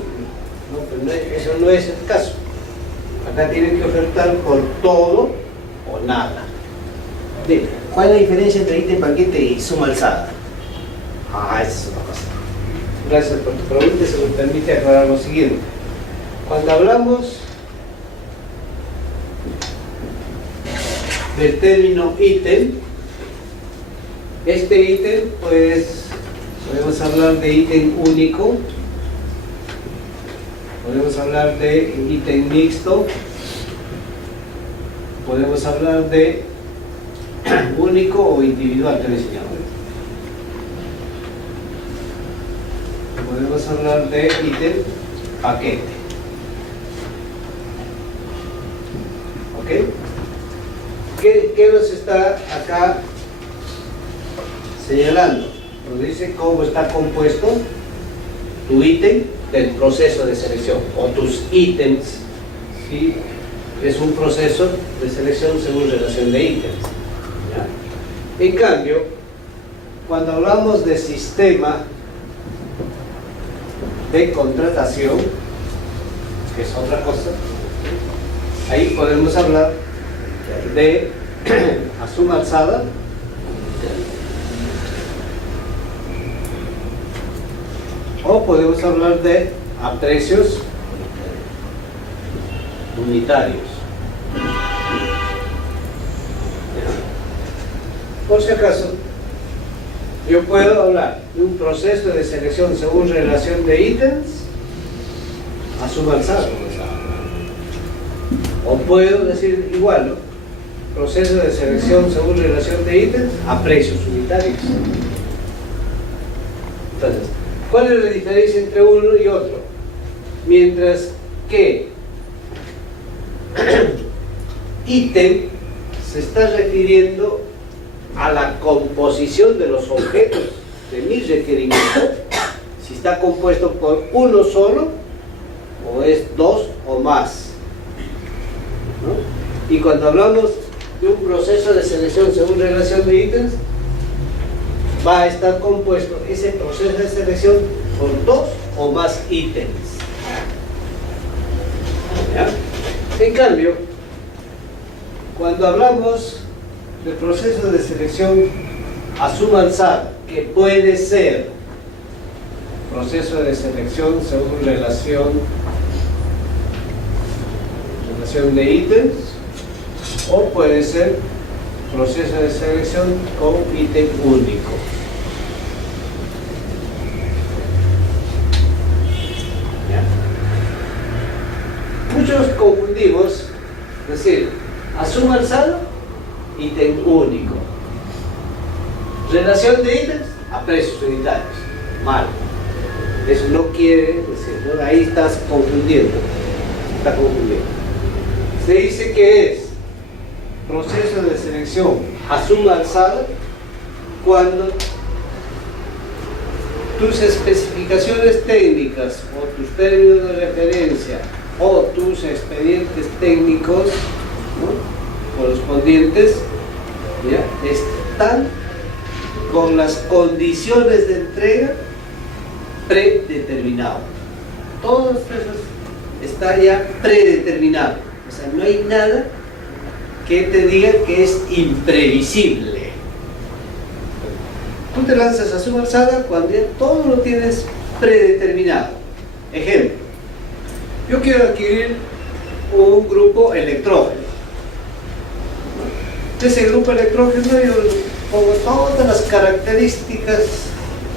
No, pero eso no es el caso. Acá tienen que ofertar por todo o nada. ¿Cuál es la diferencia entre ítem paquete y suma alzada? Esa es otra cosa. Gracias por tu pregunta, se me permite aclarar lo siguiente. Cuando hablamos del término ítem, este ítem, pues, podemos hablar de ítem único, podemos hablar de ítem mixto, podemos hablar de único o individual, te lo he enseñado. Podemos hablar de ítem paquete. ¿Ok? ¿Qué nos está acá señalando? Nos dice cómo está compuesto tu ítem del proceso de selección, o tus ítems, si es un proceso de selección según relación de ítems. ¿Ya? En cambio, cuando hablamos de sistema de contratación, que es otra cosa, ahí podemos hablar de a suma alzada o podemos hablar de a precios unitarios. Por si acaso, yo puedo hablar de un proceso de selección según relación de ítems a suma alzada. O puedo decir igual, ¿no? Proceso de selección según relación de ítems a precios unitarios. Entonces, ¿cuál es la diferencia entre uno y otro? Mientras que ítem se está refiriendo a la composición de los objetos de mi requerimiento, si está compuesto por uno solo, o es 2 o más, ¿no? Y cuando hablamos de un proceso de selección según relación de ítems, va a estar compuesto ese proceso de selección por 2 o más ítems. ¿Ya? En cambio, cuando hablamos del proceso de selección a suma alzada, que puede ser proceso de selección según relación de ítems, o puede ser proceso de selección con ítem único. ¿Ya? Muchos confundimos, es decir, a suma alzada, ítem único. Relación de ítems a precios unitarios. Mal. Eso no quiere decir, ¿no? Ahí estás confundiendo. Está confundiendo. Se dice que es proceso de selección a suma alzada cuando tus especificaciones técnicas o tus términos de referencia o tus expedientes técnicos, ¿no?, correspondientes, ¿ya?, están con las condiciones de entrega predeterminadas. Todo eso está ya predeterminado. O sea, no hay nada que te diga que es imprevisible. Tú te lanzas a suma alzada cuando ya todo lo tienes predeterminado. Ejemplo, yo quiero adquirir un grupo electrógeno. De ese grupo electrógeno yo pongo todas las características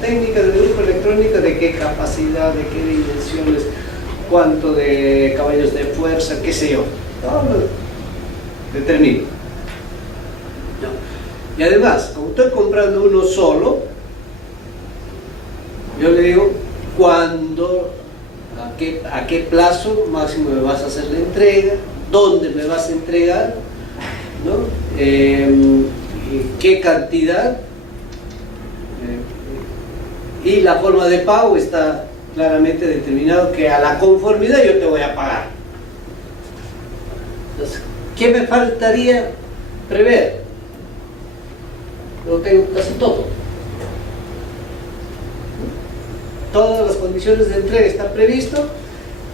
técnicas del grupo electrónico, de qué capacidad, de qué dimensiones, cuánto de caballos de fuerza, qué sé yo. Todo lo determino. ¿No? Y además, como estoy comprando uno solo, yo le digo cuándo, a qué plazo máximo me vas a hacer la entrega, dónde me vas a entregar, ¿no? Qué cantidad, y la forma de pago está claramente determinado, que a la conformidad yo te voy a pagar. Entonces, ¿qué me faltaría prever? Lo tengo casi todo. Todas las condiciones de entrega están previsto,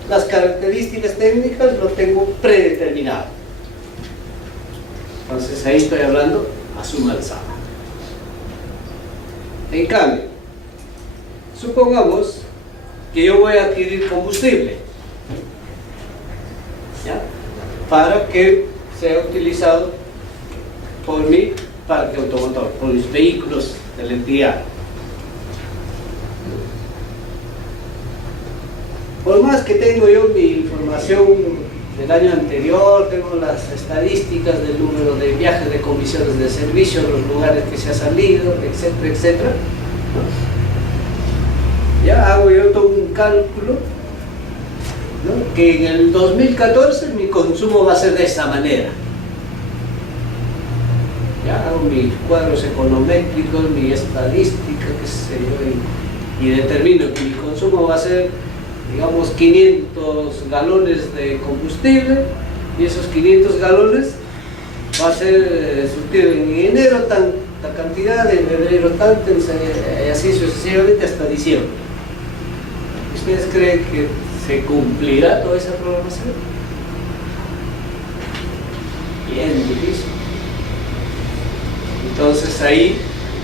las características técnicas lo tengo predeterminado. Entonces ahí estoy hablando a suma alzada. En cambio, supongamos que yo voy a adquirir combustible, ¿ya?, para que sea utilizado por mi parque automotor, por mis vehículos de la entidad. Por más que tengo yo mi información del año anterior, tengo las estadísticas del número de viajes de comisiones de servicio, los lugares que se ha salido, etcétera, etcétera, ya hago yo todo un cálculo, ¿no?, que en el 2014 mi consumo va a ser de esa manera. Ya hago mis cuadros econométricos, mi estadística, qué sé yo, y determino que mi consumo va a ser, digamos, 500 galones de combustible, y esos 500 galones va a ser surtido en enero tanta cantidad, en febrero tanto, y así sucesivamente hasta diciembre. ¿Ustedes creen que se cumplirá toda esa programación? Bien difícil. Entonces ahí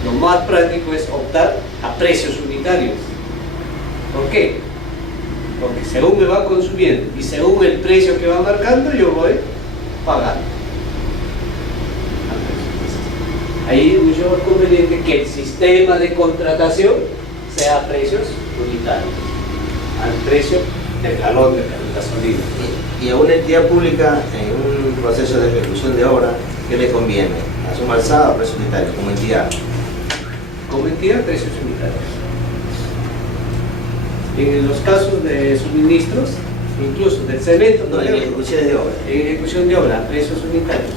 lo más práctico es optar a precios unitarios. ¿Por qué? Porque según me va consumiendo y según el precio que va marcando, yo voy pagando. Ahí es mucho más conveniente que el sistema de contratación sea a precios unitarios, al precio del galón de gasolina. Y a una entidad pública en un proceso de ejecución de obra, ¿qué le conviene? ¿A suma alzada o precios unitarios como entidad? Como entidad, precios unitarios. En los casos de suministros, incluso del cemento, No, en ejecuciones de obra. en ejecución de obra, a precios unitarios.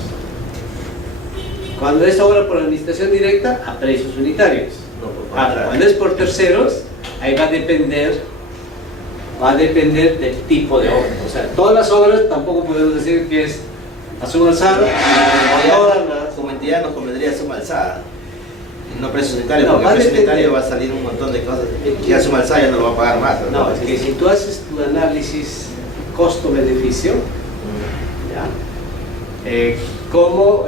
Cuando es obra por administración directa, a precios unitarios. No, por contrato. Cuando es por terceros, ahí va a depender va a depender del tipo de obra. O sea, todas las obras tampoco podemos decir que es a suma alzada. Todas las... Como entidad nos convendría suma alzada, no precio unitario, No, porque va a el precio depender. unitario va a salir un montón de cosas. Y a suma alzada ya no lo va a pagar más. No, es que si tú haces tu análisis costo-beneficio, ¿ya? ¿Cómo